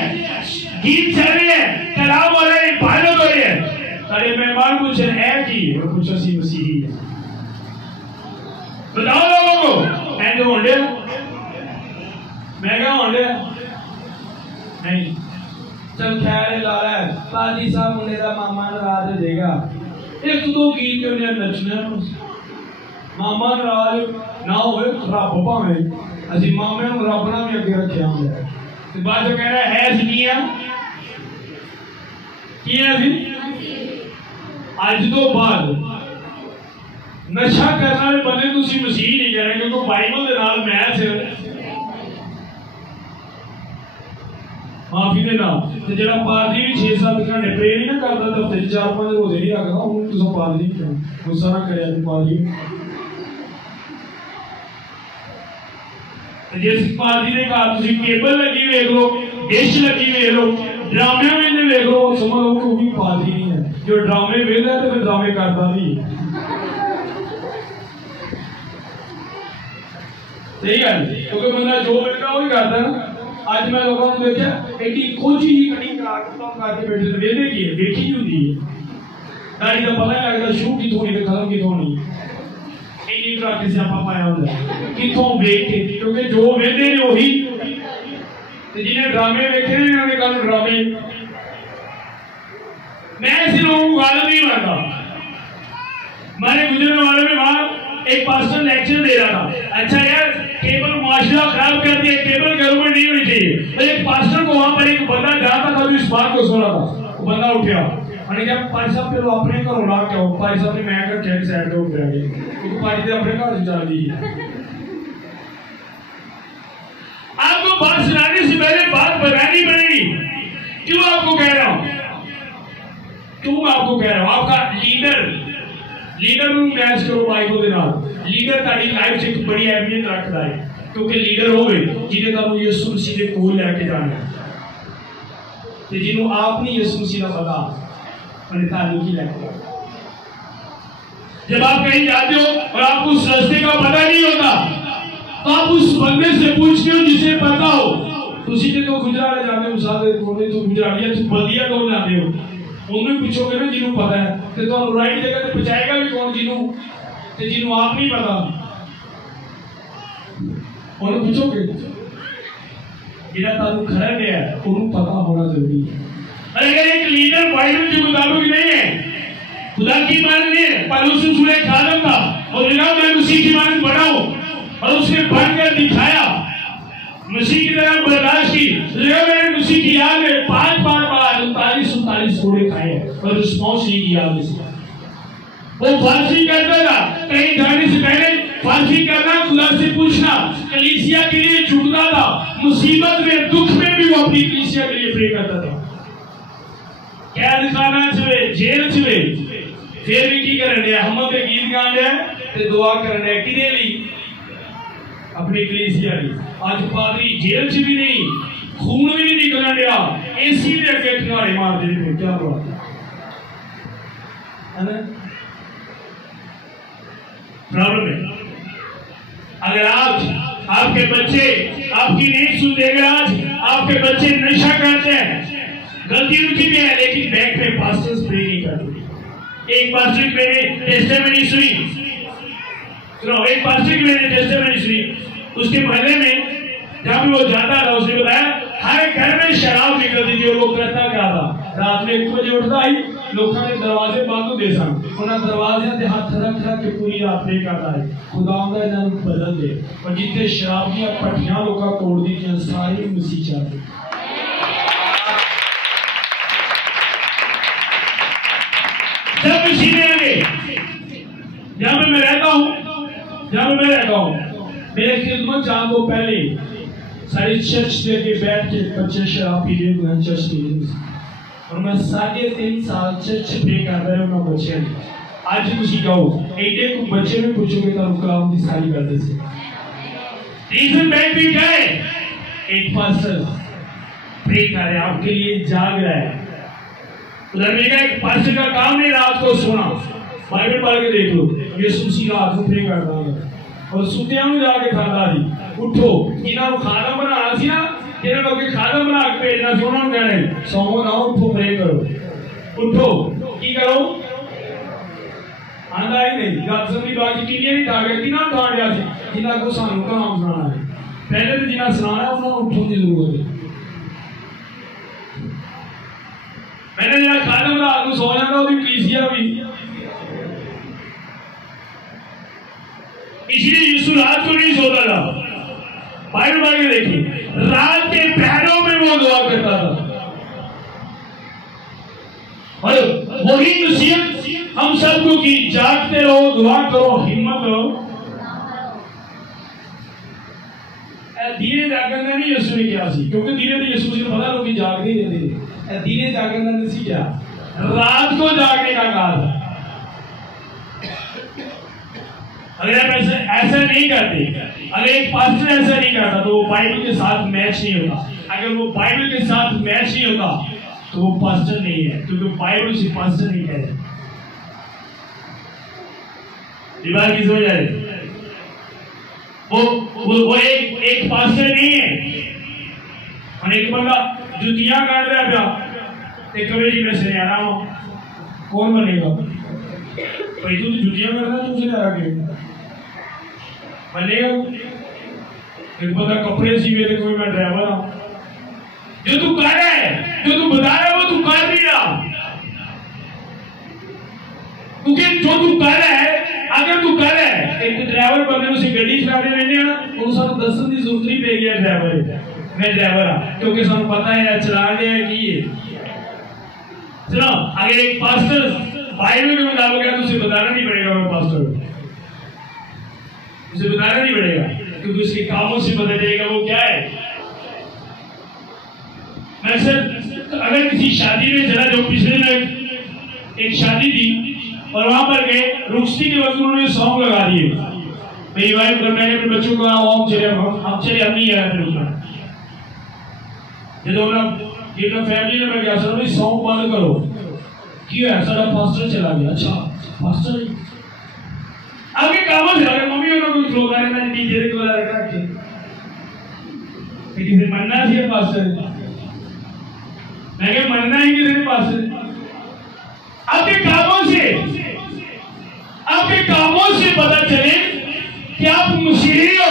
गीत चल रहे हैं, कलाम हो रहे हैं, इबादत हो रही है, सारे मेहमान पूछ रहे हैं कि वो कुछ ऐसी मसीही है। बताओ लोगों को मैं जो होंडे मैं क्या होंडे नहीं चल खैर ला रहा है पादी साहब मुंडे का मामा नाराज हो जाएगा। एक तो गीत क्यों नहीं नचने मामा नाराज ना हो रब भावें असि मामे रब ना भी अगे रखे होंगे। बाद जो कह रहा है अज तो बाद नशा करने वाले बंदे तुसी मसीह नहीं कह रहे क्योंकि बाइबल के नाल मैच माफी देना ते जेड़ा पादरी भी 6-7 घंटे प्रे नहीं ना करदा तो हफ्ते 4-5 रोजे नहीं रखदा उन्हें तुसा पादरी क्यों गुस्सा ना करया कि पादरी जिस पादरी ने कहा तुसी केबल लगी देख लो डिश लगी देख लो ड्रामे में देख लो समझ लो कि भी पादरी नहीं है। जो ड्रामे वेखदा है तो फिर ड्रामे करता नहीं सही गल क्योंकि बंदा जो वेखदा वही करदा ना। आज मैं लोगों को देखा एडी खोजी ही कटिंग करा के तो करके बैठे वेदे की है देखी ही होती है गाड़ी का पता नहीं लगता शूट की थोड़ी खत्म की थोड़ी एडी करा के सियापा पाया होता है किथों देख के क्योंकि जो वेदे ने वही ते जिन्हें ड्रामे देखे ने उन्होंने कल ड्रामे मैं ऐसे लोगों को गाली नहीं मारता। मैंने गुजरने वाले में वहां एक पर्सन लेक्चर दे रहा था। अच्छा यार केबल मुआशरा खराब कर दिया केबल घरों में नहीं होनी चाहिए। तो एक पास्टर को वहां पर एक बंदा जाता था तो इस बात को सुना था वो बंदा उठा मैंने कहा भाई साहब फिर अपने घरों ला के आओ। भाई साहब ने मैं कर चेक साइड पे उठ गया क्योंकि भाई ने अपने घर से चल दी। आपको बात सुनाने से पहले बात बतानी पड़ेगी। क्यों आपको कह रहा हूं आपका लीडर मैच करो बाइबल के नाल। लीडर तारी लाइफ से बड़ी अहमियत रखता है क्योंकि लीडर होवे जिन्हें तानू यीशु मसीह के कोल लेके जाना ते जिन्हों आप नहीं यीशु मसीह का पता मैंने तानू की लेके जब आप कहीं जाते हो और आपको उस रास्ते का पता नहीं होता तो आप उस बंदे से पूछते हो जिसे पता हो। तुसी जे तो गुजरात जाते हो सारे कोने तो गुजरातिया तो बल्दिया तो जाते हो उन्हें पूछोगे ना जिन्हों पता है तो तुम राइट जगह पे पहुंचाएगा भी कौन जिन्हों आप नहीं पता उन्हें पूछोगे जिन्हें तानू खड़ा गया उन्हें पता होना जरूरी है। अगर एक लीडर बाइबल के मुताबिक नहीं है खुदा की मान नहीं है पर उस सूरह खादम था और जनाब मैं मसीह की मानद बना हूं और उसने बनकर दिखाया, मसीह की तरह बर्दाश्त की। मैंने मसीह की याद में 5 बार 39 कोड़े खाए और रिस्पॉन्स नहीं किया। वो फांसी करता था, कहीं जाने से पहले फांसी करना, खुदा से पूछना, कलीसिया के लिए झुकता था, मुसीबत में दुख में भी वो अपनी कलीसिया के लिए प्रे करता था। कैद खाना चले, जेल चले, फिर भी की करने हम के गीत गाने ते दुआ करने किने ली, अपनी कलीसिया ली। आज पादरी जेल च भी नहीं, खून भी नहीं निकलने दिया, एसी दे अगे ठिकाने मार देते। क्या बात है ना? प्रॉब्लम है। अगर आप आपके बच्चे आपकी नहीं सुनते, अगर आज आपके बच्चे नशा करते हैं, गलती उनकी भी है, लेकिन बैक में पास्टर्स प्रे नहीं करते। एक पास्टर की मैंने टेस्टिमनी सुनी, सुनो, एक पास्टर की मैंने टेस्टिमनी सुनी, उसके मोहल्ले में जब वो जाता था उसने बताया हर घर में शराब निकलती थी और वो करता क्या था, रात में 1 बजे उठता ही लोगों ने दरवाजे बंद दे सन, उन्हें दरवाजे से हाथ रख रख के पूरी रात प्रे करता है खुदावंदा इन्हें बदल दे। और जितने शराब की पट्टियां लोग तोड़ दी थी सारी मसीह चाहते। जब मसीह आगे जहां पे मैं रहता हूं, मेरे खिदमत जाने को पहले सारी चर्च के बैठ के बच्चे शराब पी रहे चर्च के, और मैं 3.5 साल चर्च प्रे कर रहा हूं बच्चे। आज तुम कहो एक बच्चे में पूछोगे तो कलाम की सारी गल से रीजन बैक भी क्या है? एक पास्टर प्रे कर रहा है, आपके लिए जाग रहा है। उधर का एक पास्टर का काम नहीं रात को सोना, बाइबल पढ़ के देख लो, यीशु मसीह रात को प्रे करता है और सुतिया में जाके खाता जी उठो, इन्होंने खाना बनाना सी ना, जिन्हें लोग खाना बना के भेजना सी, उन्होंने कहना सो ना, उठो प्रे करो, उठो की करो, आंदा ही नहीं गल समझी बाकी टीलियां नहीं खा गए, किना खा गया सी, जिन्हें को सानू कलाम सुनाना है, पहले तो जिन्हें सुनाना है उन्होंने उठो की जरूरत है। मैंने जरा खाना बना के सो जाता, वो कलीसिया भी, इसलिए यीशु रात को नहीं सोता था। बाइबल पढ़ के देखिए, रात के पहरों में वो दुआ करता था। और वही नसीहत हम सबको की, जागते रहो, दुआ करो, हिम्मत लो। दीने जागन का नहीं यीशु ने किया सी, क्योंकि दीने तो यीशु ने पता लोग जाग नहीं देते। दीने जागन का नहीं क्या, रात को जागने का कहा था। अगर आप ऐसा नहीं करते, अगर एक पास्टर ऐसा नहीं करता तो वो बाइबल के साथ मैच नहीं होता। अगर वो बाइबल के साथ मैच नहीं होता तो वो पास्टर नहीं है, क्योंकि बाइबल से पास्टर नहीं कहते। बात की समझ आ रही? वो एक पास्टर नहीं है। और एक बंदा जुतियां काट रहा था, एक कभी मैं से आ रहा हूं, कौन बनेगा भाई? तू जुतियां कर रहा है, तुझे आगे बनेगा। एक बंदा कपड़े सी मेरे को, मैं ड्राइवर हूं, जो तू कर रहा है, जो तू बता रहा है वो तू कर नहीं रहा, क्योंकि जो तू कर रहा है, अगर तू कर रहा है, एक ड्राइवर बंदे उसे गाड़ी चलाने रहने ना, वो सब दसन की जरूरत नहीं पेगी। ड्राइवर है, मैं ड्राइवर हाँ, क्योंकि सब पता है चलाने है की। सुनो, अगर एक पास्टर बाइबल के मुताबिक है तो उसे बताना नहीं पड़ेगा, मैं पास्टर हूं, उसे बताना नहीं पड़ेगा, क्योंकि उसके कामों से पता चलेगा वो क्या है। मैं सर अगर किसी शादी में चला, जो पिछले में एक शादी थी और वहां पर गए, रुकती के वक्त उन्होंने सॉन्ग लगा दिए, मेरी वाइफ और मैंने अपने बच्चों को हम चले हम नहीं आया फिर उसमें, जब हम फैमिली में गया सर सॉन्ग बंद करो, क्यों है सारा पास्टर चला गया। अच्छा पास्टर आगे कामों से, अगर मम्मी और कोई फ्लो करे मैंने डीजे को लगा के किसी मन्ना थी पास्टर, मैं क्या मन्ना ही किसी पास्टर। आपके कामों से पता चले कि आप मसीही हो।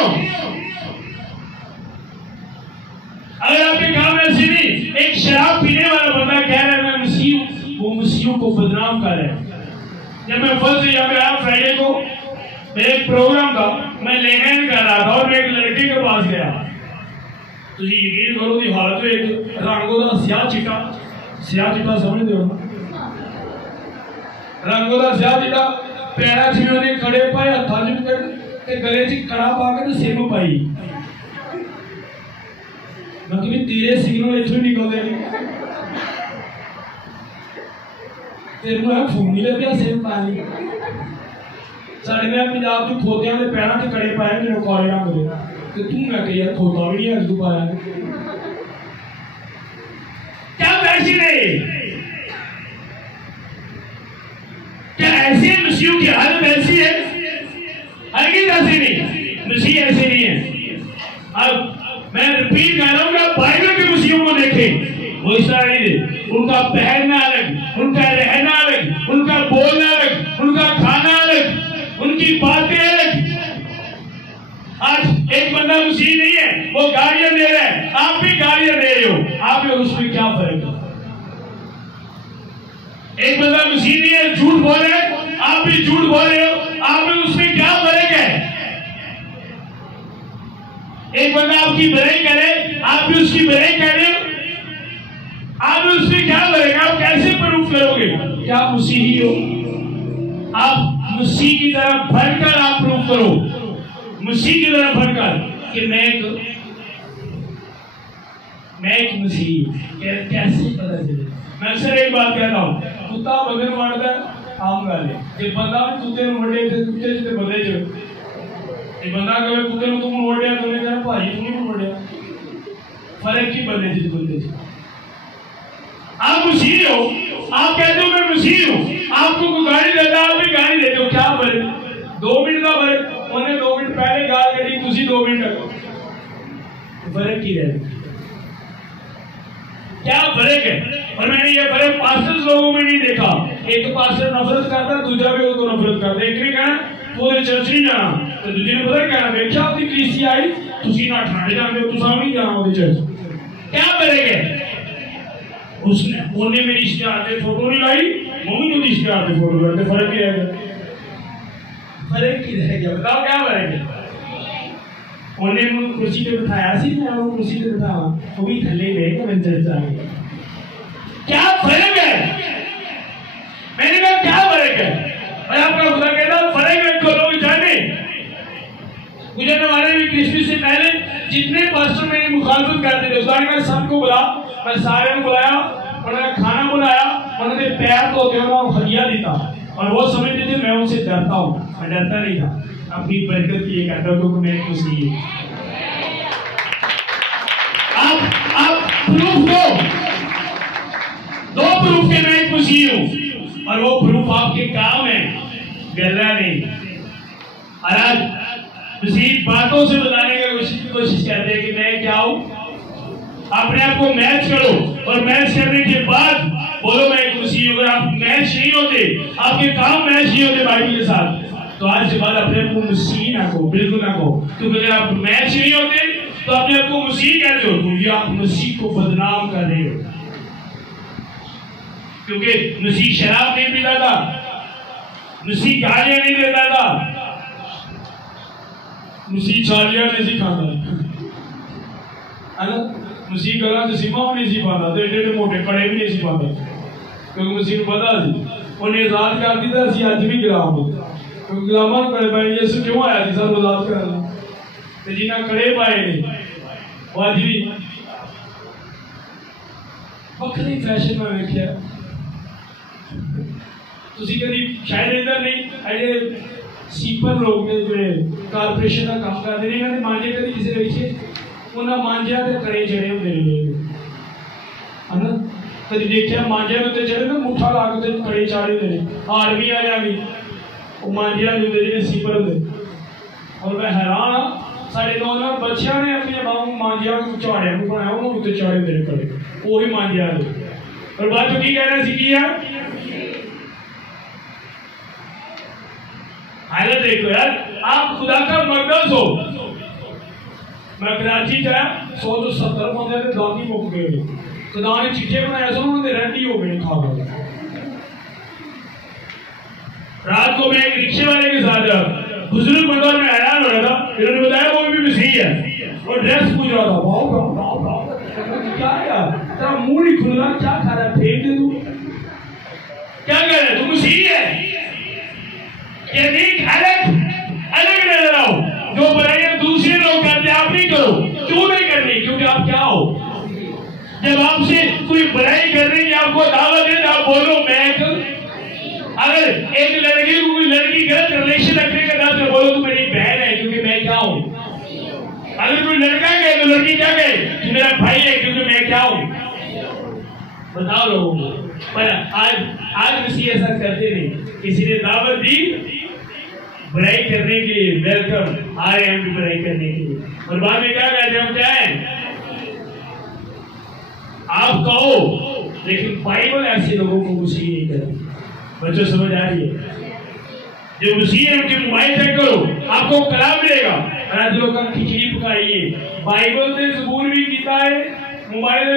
अगर आपके काम ऐसे नहीं, एक शराब पीने वाला बंदा कह रहा है मैं मसीह हूं, वो मसीहों को बदनाम कर रहा है। जब मैं फर्स्ट यहाँ पे आया फ्राइडे को, मेरे एक प्रोग्राम था, मैं लेहन कर रहा था और मैं एक लड़के के पास गया। तो जी यकीन करो की हालत में एक रंगों का स्याह चिट्टा समझते हो, रंगों का स्याह चिट्टा पैर च भी खड़े पाए, हथा च गले च कड़ा पा के सिम पाई। मैं कि तेरे सिग्नल इतों निकलते नहीं, तेरे को फोन नहीं लगे सिम पानी। साढ़े में पंजाब के खोतिया के पैरों से कड़े पाए मेरे काले रंग के, तू मैं कही यार खोता भी नहीं है तू पाया। क्या वैसी नहीं, क्या ऐसे मसीह की हालत ऐसी है? हरगिज़ ऐसी नहीं, मसीह ऐसे नहीं है। अब मैं रिपीट कर रहा हूँ कि बाइबल के मसीहों को देखें, वो इस तरह नहीं थे। उनका पहनना अलग, उनका रहना अलग, उनका बोलना अलग, उनका खाना अलग, उनकी बातें अलग। आज एक बंदा मसीह नहीं है, वो गालियां दे रहा है, आप भी गालियां दे रहे हो, आप और उसमें क्या फर्क है? एक बंदा मसीह नहीं है, झूठ बोल रहा है, आप भी झूठ बोल रहे हो, आप और उसमें क्या फर्क है? एक बंदा आपकी बुराई करे, आप भी उसकी बुराई कर रहे हो, आप भी उसमें क्या फर्क है? आप कैसे प्रूफ करोगे कि आप मसीही हो? आप मसीह की तरह भरकर आप प्रूफ करो, मसीह की तरह भरकर कि मैं एक मसीही हूं। कैसे पता चले? मैं अक्सर एक बात कहता हूं, कुत्ता बंदे मारता है आम गल है, जे बंदा कुत्ते मोड़े कुत्ते च बंदे च बंदा कहे कुत्ते तुम मोड़िया तो कहना भाई तू नहीं मोड़िया, फर्क की बंदे च। आप मसीह हो, आप कहते हो मैं मसीह हूं, आपको कोई गाली देता आप भी गाली देते हो, क्या फर्क? 2 मिनट का फर्क, उन्हें 2 मिनट पहले गाल करी, तुसी 2 मिनट, फर्क की रह क्या फर्क है? और मैंने ये फर्क पास्टर्स लोगों में नहीं देखा। एक पास्टर नफरत करता है, दूसरा भी उसको नफरत करता है। एक ने कहना तू चर्च नहीं जाना, तो दूसरे ने पता कहना देखा आपकी कलीसी आई, तुसी ना ठंड जाते हो, तुसा नहीं जाना वो चर्च। क्या फर्क है? उसने उन्हें मेरी इश्तिहार पे फोटो नहीं लाई, मम्मी ने इश्तिहार पे फोटो लाई, फर्क क्या है? फर्क की रह गया, बताओ क्या फर्क है? उन्हें मुझे कुर्सी पे बिठाया सी, मैं वो कुर्सी पे बिठाया, वो भी थल्ले गए मैं चर्च आ गया। क्या फर्क है? मैंने कहा क्या फर्क है? और आपका खुदा कहता फर्क है को लोग जाने। गुजरने वाले भी क्रिसमस से पहले जितने पास्टर मेरी मुखालफत करते थे, उसने कहा सबको बुला, मैं सारे को बुलाया, उन्होंने खाना बुलाया, उन्होंने पैर धोते उन्होंने हदिया दिया, और वो समझते थे मैं उनसे डरता हूँ। मैं डरता नहीं था, अपनी बरकत की एक कहता हूँ मेरे को सही है। आप प्रूफ दो प्रूफ के मैं एक मसीह हूँ, और वो प्रूफ आपके काम है, गला नहीं। और आज मसीह बातों से बताने की कोशिश करते हैं कि मैं क्या हूँ। अपने आप को मैच करो, और मैच करने के बाद बोलो मैं एक मसीह हूँ। अगर आप मैच नहीं होते, आपके काम मैच नहीं होते बाइबल के साथ, तो आज के बाद अपने आप को मसीह ना कहो, बिल्कुल ना कहो। क्योंकि अगर आप मैच नहीं होते तो अपने आप को मसीह कहते हो, क्योंकि आप मसीह को बदनाम कर रहे हो। क्योंकि मसीह शराब नहीं पीता था, मसीह गालियां नहीं देता था, मसीह छालियां नहीं खाता है ना, मसीह गला तो सीमा भी नहीं सी पाता, तो एडे मोटे कड़े भी नहीं सी पाता, क्योंकि मसीह को पता सी उन्हें आजाद कर दिता। असी अज भी गुलाम हो, क्योंकि गुलामां नूं कड़े पाए यसू क्यों आया सी सानूं आजाद करन, ते जिन्हां कड़े पाए ने वो अज भी वखरे फैशन में वेखिया। तुसीं कदी शायद इधर नहीं, अजे सीपर लोग ने जिहड़े कारपोरेशन का काम करते हैं, इन्होंने मांझे कभी किसी ने वेखे, उन्होंने मांझिया के कड़े चढ़े होंगे है ना। कभी देखिया मांझिया के चढ़े ना, मुठा ला के कड़े चाड़े होंगे, आर्मी आ जाएगी वो मांझिया के होंगे जिन्हें सीपर होंगे। और मैं हैरान हाँ, साढ़े नौजवान बच्चों ने अपने बाबू मांझिया के झाड़िया को बनाया, उन्होंने उत्ते चाड़े मेरे कड़े, वो ही मांझिया ने। और बाद में की कहना सीखी है, हालत देखो यार, आप खुदा का मकदस हो। मैं कराची गया, 170 बंदे ने दांती मुक गए, खुदा ने चिट्ठे बनाए सो, उन्होंने रेडी हो गए खा गए। रात को मैं एक रिक्शे वाले के साथ बुजुर्ग बंदा, मैं हैरान हो रहा था, इन्होंने बताया वो भी मसीह है और ड्रेस पूछ रहा था। वाह क्या यार, तेरा मुंह नहीं खुल रहा, क्या खा रहा है, फेंक दे तू, क्या कह रहा है, तू मसीह है? ये नहीं, अलग नजर आओ। जो बुराइयां दूसरे लोग करते आप नहीं करो। क्यों नहीं करनी? क्योंकि आप क्या हो? जब आपसे कोई बुराई करने की आपको दावत है, आप बोलो मैं अगर एक लड़के को कोई लड़की गलत रिलेशन रखने का दावत है, बोलो तू मेरी बहन है, क्योंकि मैं क्या हूँ। अगर कोई लड़का कहे तो लड़की क्या कहे कि मेरा भाई है, क्योंकि मैं क्या हूँ। बताओ लोगों को। पर आज किसी ऐसा करते नहीं। किसी ने दावत दी बुराई करने के लिए, वेलकम, आए हम भी बुराई करने के लिए, और बाद में क्या कहते हैं, हम क्या है आप कहो, लेकिन बाइबल ऐसे लोगों को मसीह नहीं करती। बच्चों समझ आ रही है? जो मसीह है उनके मोबाइल चेक करो, आपको कलाम मिलेगा। आज लोग का खिचड़ी पकाइए, बाइबल से ज़बूर भी कीता है, मोबाइल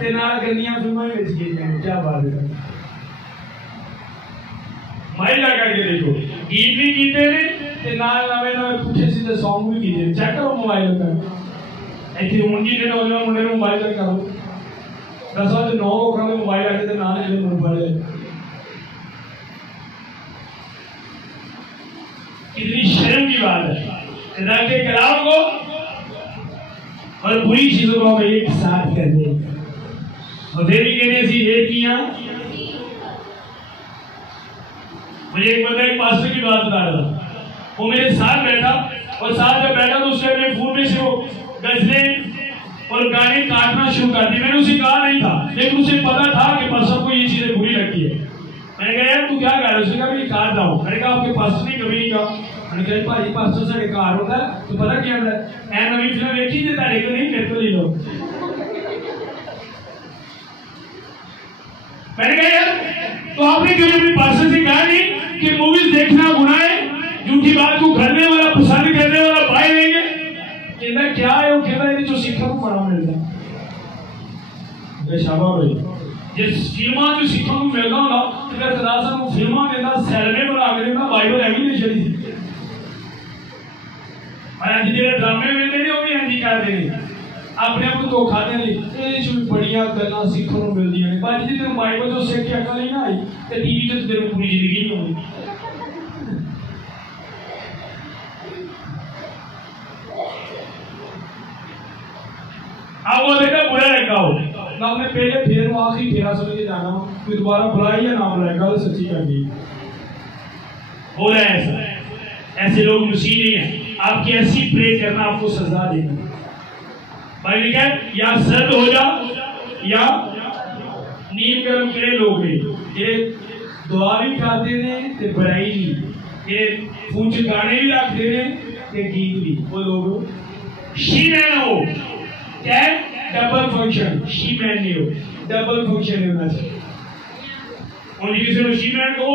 से नाल गंदियां फिल्मां बेच के, क्या बात है। माइल लगा के देखो, गीत भी कीते ने ते नाल नवे नवे पुठे सीधे सॉन्ग भी कीते ने। चेक करो मोबाइल का। ऐसे मुंडी ने नौजवान मुंडे ने मोबाइल चेक करो, 10 से 9 लोगों का मोबाइल आके ते नाल ले मोबाइल। कितनी शर्म की बात है। खुदा के कलाम को और बुरी चीजों को हम एक साथ कर दे। और फिर भी कहने से ये किया। मुझे एक बंदा एक पास्टर की बात बता रहा था। वो मेरे साथ बैठा और साथ में बैठा तो उसने अपने फोन में से वो गजलें और गाने काटना शुरू कर दी। मैंने उसे कहा नहीं था, लेकिन उसे पता था कि पास्टर को ये चीजें बुरी लगती है। मैंने कहा यार तू क्या कर रहा है? उसने कहा मैं काट रहा हूँ। मैंने कहा आपके पास्टर ने कभी नहीं कहा। मैंने कहा भाई पास्टर से कार होता है तो पता क्या है, मैं नवी फिल्म देखी थी तारे को नहीं, मेरे को ले लो। मैंने कहा यार तो आपने क्यों अपने पास्टर से कहा नहीं कि मूवीज देखना गुनाह है, झूठी बात को करने वाला, पसंद करने वाला भाई लेंगे? कहना क्या है? वो कहता है जो सीखा को बड़ा मिलता है। शाबाश भाई, जिस फिल्मा जो सीखा को मिलता हो ना, तो फिर खुदा वो फिल्मा के अंदर सैलमे बना के देना, बाइबल है भी नहीं चली। और आज जो ड्रामे मिलते हैं वो भी हिंदी कर देंगे, अपने आप को धोखा देने ये जो बढ़िया गल्लां सीखने को मिलती हैं। बाजी जी तेरे बाइबल जो सीख के अकल नहीं ना आई तो टीवी तो तेरे पूरी जिंदगी नहीं होगी। अब वो देखा बुरा लगा हो ना, हमने पहले फिर वो आखिरी फेरा समझ के जाना फिर दोबारा बुलाई या ना बुलाई, गल सच्ची कर दी। हो रहा है ऐसा, ऐसे लोग मसीह नहीं है। आपकी ऐसी प्रे करना आपको सजा देना। भाई क्या या सर्द हो जा या नीम गर्म करे लोग ये दुआ भी करते ने ते बुराई भी, ये पूछ गाने भी रखते ने ते गीत भी। वो लोग शी मैन हो क्या डबल फंक्शन, शी मैन नहीं हो, डबल फंक्शन होना चाहिए। और किसी को शी मैन को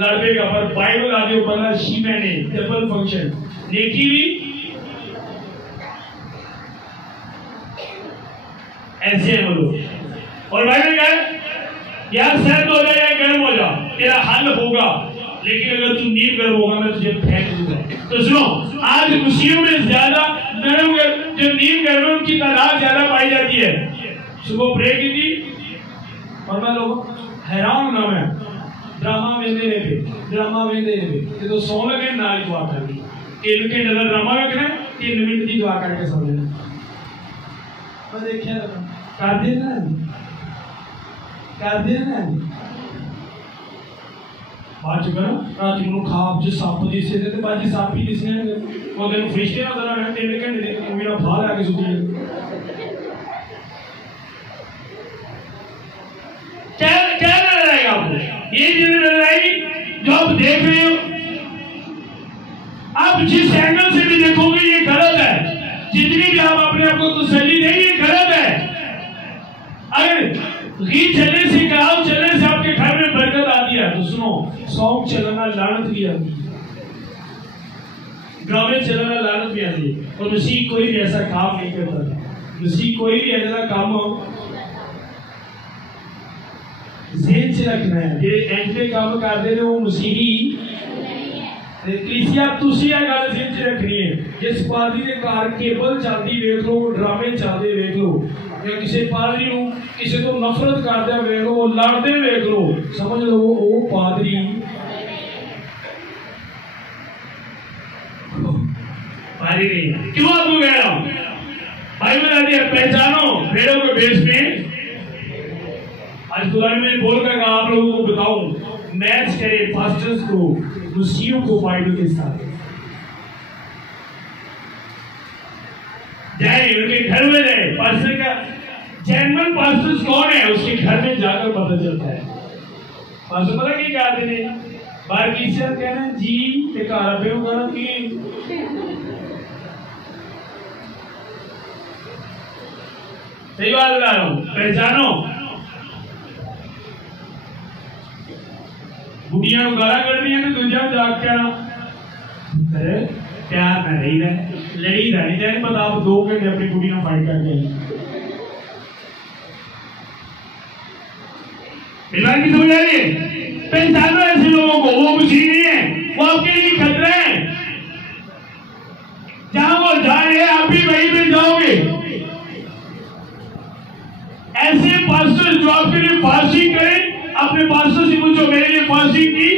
लड़ पेगा, पर बाइबल आगे बना शी मैन है, डबल फंक्शन, नेकी भी ऐसे बोलो। और बाइबल क्या यार सर्द हो जाए या गर्म हो जा तेरा हल होगा, लेकिन अगर तू नीम गर्म होगा मैं तुझे फेंक दूंगा। तो सुनो, आज मुसीबत में ज्यादा नरम जो नीम गर्म है उनकी तादाद ज्यादा पाई जाती है। सुबह प्रे की थी और मैं लोग हैरान होना, मैं ड्रामा वेंदे रहे तो 100 लगे नाल दुआ कर दी। 3 घंटे का ड्रामा वेखना, 3 मिनट की दुआ करके सो जाना। मैं देखिए कर देना बाद करो रात को खाब जो सप दिसे थे बाजी सप ही दिसने वो दिन फरिश्ते नजर आ रहे 3 घंटे की मेरा फाल आके सुती है। क्या नजर आएगा आपको? ये चीज नजर आएगी जो आप देख रहे हो। आप जिस एंगल से भी देखोगे ये गलत है। जितनी भी आप अपने आप को तसल्ली देंगे ये गलत है। अगर गीत चलने से, कलाम चलने से आपके घर में बरकत आती है तो सुनो, सॉन्ग चलाना लानत भी आती है, ड्रामे चलाना लानत भी आती है। और मसीह कोई भी ऐसा काम नहीं करता। मसीह कोई भी ऐसा काम हो ज़हन से रखना है, ये एंटे काम कर दे वो मसीही कलीसिया तुसी ये गल जिन च रखनी है। जिस पादरी के घर केबल चलती वेख लो, ड्रामे चलते वेख लो, या किसी पादरी को किसी तो नफरत करते वेख लो, लड़ते वेख लो, समझ लो वो पादरी नहीं। क्यों आपको कह रहा हूं? बाइबल कहती है पहचानो भेड़ों के भेष में। आज खुदा ने मुझे बोलकर कहा आप लोगों को बताऊं, मैच करे पास्टर्स को, मुस्लिमों को बाइबल के साथ जाए, उनके घर में रहे। पास्टर का जेन्युइन पास्टर कौन है उसके घर में जाकर पता चलता है। पास्टर पता क्या कहते हैं? बार की कहना जी ते घर पे करो कि सही बात बता रहा हूं। पहचानो बुढ़िया गाला करनी है तो दूजा जाग क्या प्यार न रही रहे, लड़ी रहनी चाहिए। पता आप 2 घंटे अपनी बुढ़ी में फाइट करके की समझ आ रही है? पहचानो ऐसे लोगों को, वो मसीह नहीं है, वो आपके लिए खतरा है। जहां वो जा रहे हैं आप भी वहीं पे जाओगे। ऐसे पास्टर जो आपके लिए फास्टिंग करें, अपने पास्टर से पूछो मेरे लिए फास्टिंग की,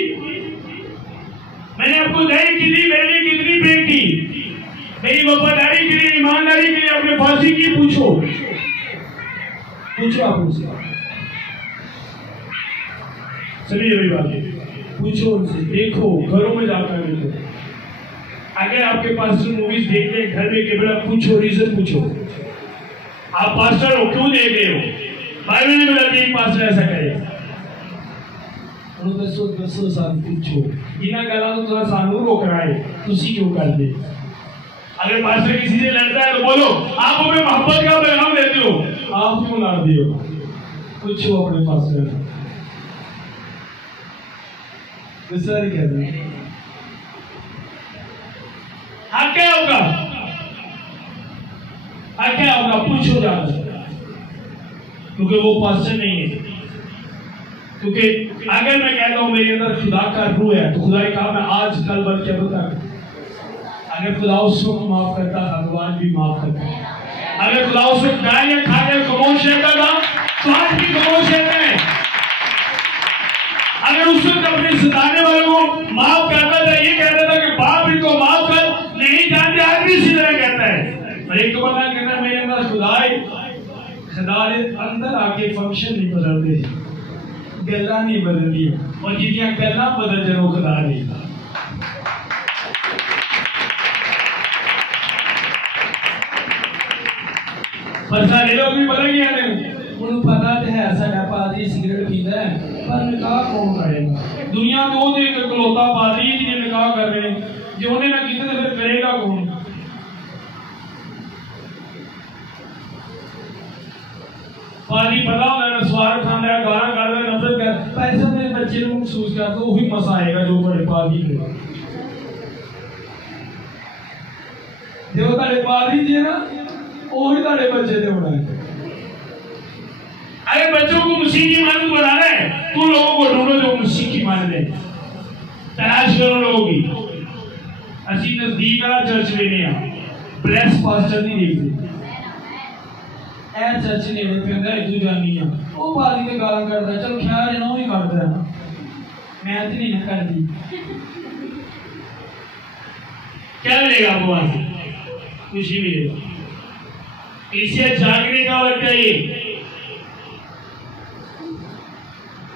मैंने आपको दही की दी, मेरे लिए कितनी पे की, मेरी वफादारी के लिए, ईमानदारी के लिए आपने फास्टिंग की, पूछो आप उनसे। चलिए मेरी बात पूछो उनसे, देखो घरों में जाकर देखो। अगर आपके पास्टर मूवीज देखते हैं घर में केवल पूछो, रीजन पूछो। आप पास्टर हो क्यों देख रहे हो? बाइबल में बताती है पास्टर ऐसा करे। दसो साल पूछो, इन्हें गला तो थोड़ा सानू रोक रहा है, तुसी क्यों कर दे? अगर पास्टर किसी से लड़ता है तो बोलो आप हमें मोहब्बत का पैगाम देते हो, आप क्यों लड़ते हो? पूछो अपने पास्टर। दूसरा क्या है? हाँ क्या होगा? क्या होगा? पूछो जाकर, क्योंकि वो पास्टर नहीं है। क्योंकि अगर मैं कहता हूं मेरे अंदर खुदा का रूह है तो खुदा ने कहा मैं आज कल बल्कि अब तक, अगर खुदा उस वक्त माफ करता था तो आज भी माफ करता है। अगर खुदा उस वक्त गालियां खा के खामोश रहता था तो आज भी खामोश रहता है। अगर उस वक्त अपने सताने वालों को माफ करता था, ये कहता था कि बाप इनको माफ कर, नहीं जानते, आज भी इसी तरह कहता है। और एक तो बंदा कहता है मेरे अंदर खुदा अंदर आके फंक्शन नहीं बदलते, गल्ला नहीं बदलती, और जिन्हें गल्ला बदल जाए वो खुदा नहीं। पर सारे लोग भी पता क्या है, उन्हें पता तो है साडा पादरी सिगरेट पीता है, पर निकाह कौन करेगा? दुनिया में वो देख इकलौता पादरी जिन्हें निकाह कर रहे हैं, जो उन्हें ना कितने फिर करेगा कौन? पादरी पता होगा ना स्वार खाना है, गाना गाना नफरत कर, पैसा मेरे बच्चे को महसूस कर तो वही मसा आएगा जो बड़े पादरी में। जो तारे पादरी जी ना वही तारे बच्चे दे उड़ा है। अरे बच्चों को मसीह की मानद बनाना है, तुम लोगों को ढूंढो जो मसीह की मानद है, तलाश करो लोगों की। असी नजदीक आ चर्च में नहीं, ब्लेस पास्टर नहीं देखते, चर्च नहीं फिर तू जानी है वो पादरी के गाल करता है, चलो ख्याल है ना वो ही करता है, मैं तो नहीं कर दी। क्या मिलेगा आपको वहां से? खुशी मिलेगा। इसे जागने का वक्त है, ये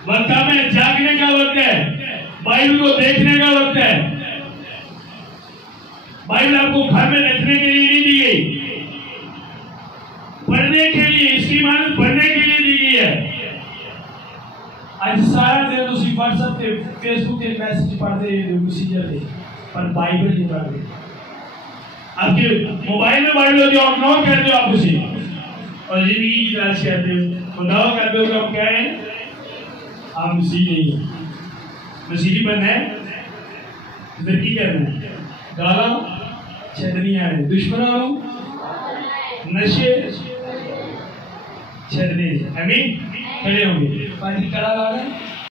वक्त में जागने का वक्त है, बाइबल को देखने का वक्त है। बाइबल आपको घर में रखने के लिए नहीं दी गई, पढ़ने के लिए, इसकी मानद पढ़ने के लिए दी गई है। आज सारा दिन उसी व्हाट्सएप पे फेसबुक पे मैसेज पढ़ते मैसेंजर पे, पर बाइबल नहीं पढ़ते। आपके मोबाइल में बाइबल होती है, आप नॉट करते हो आप उसे, और जिंदगी की तलाश करते हो, खुदा करते हो कि हम क्या है? आप मसीह नहीं है। मसीही बनना है तो फिर की करना है? गाला छेदनी है, दुश्मनों नशे छेदने, आमीन। खड़े होंगे, पानी कड़ा ला रहे हैं।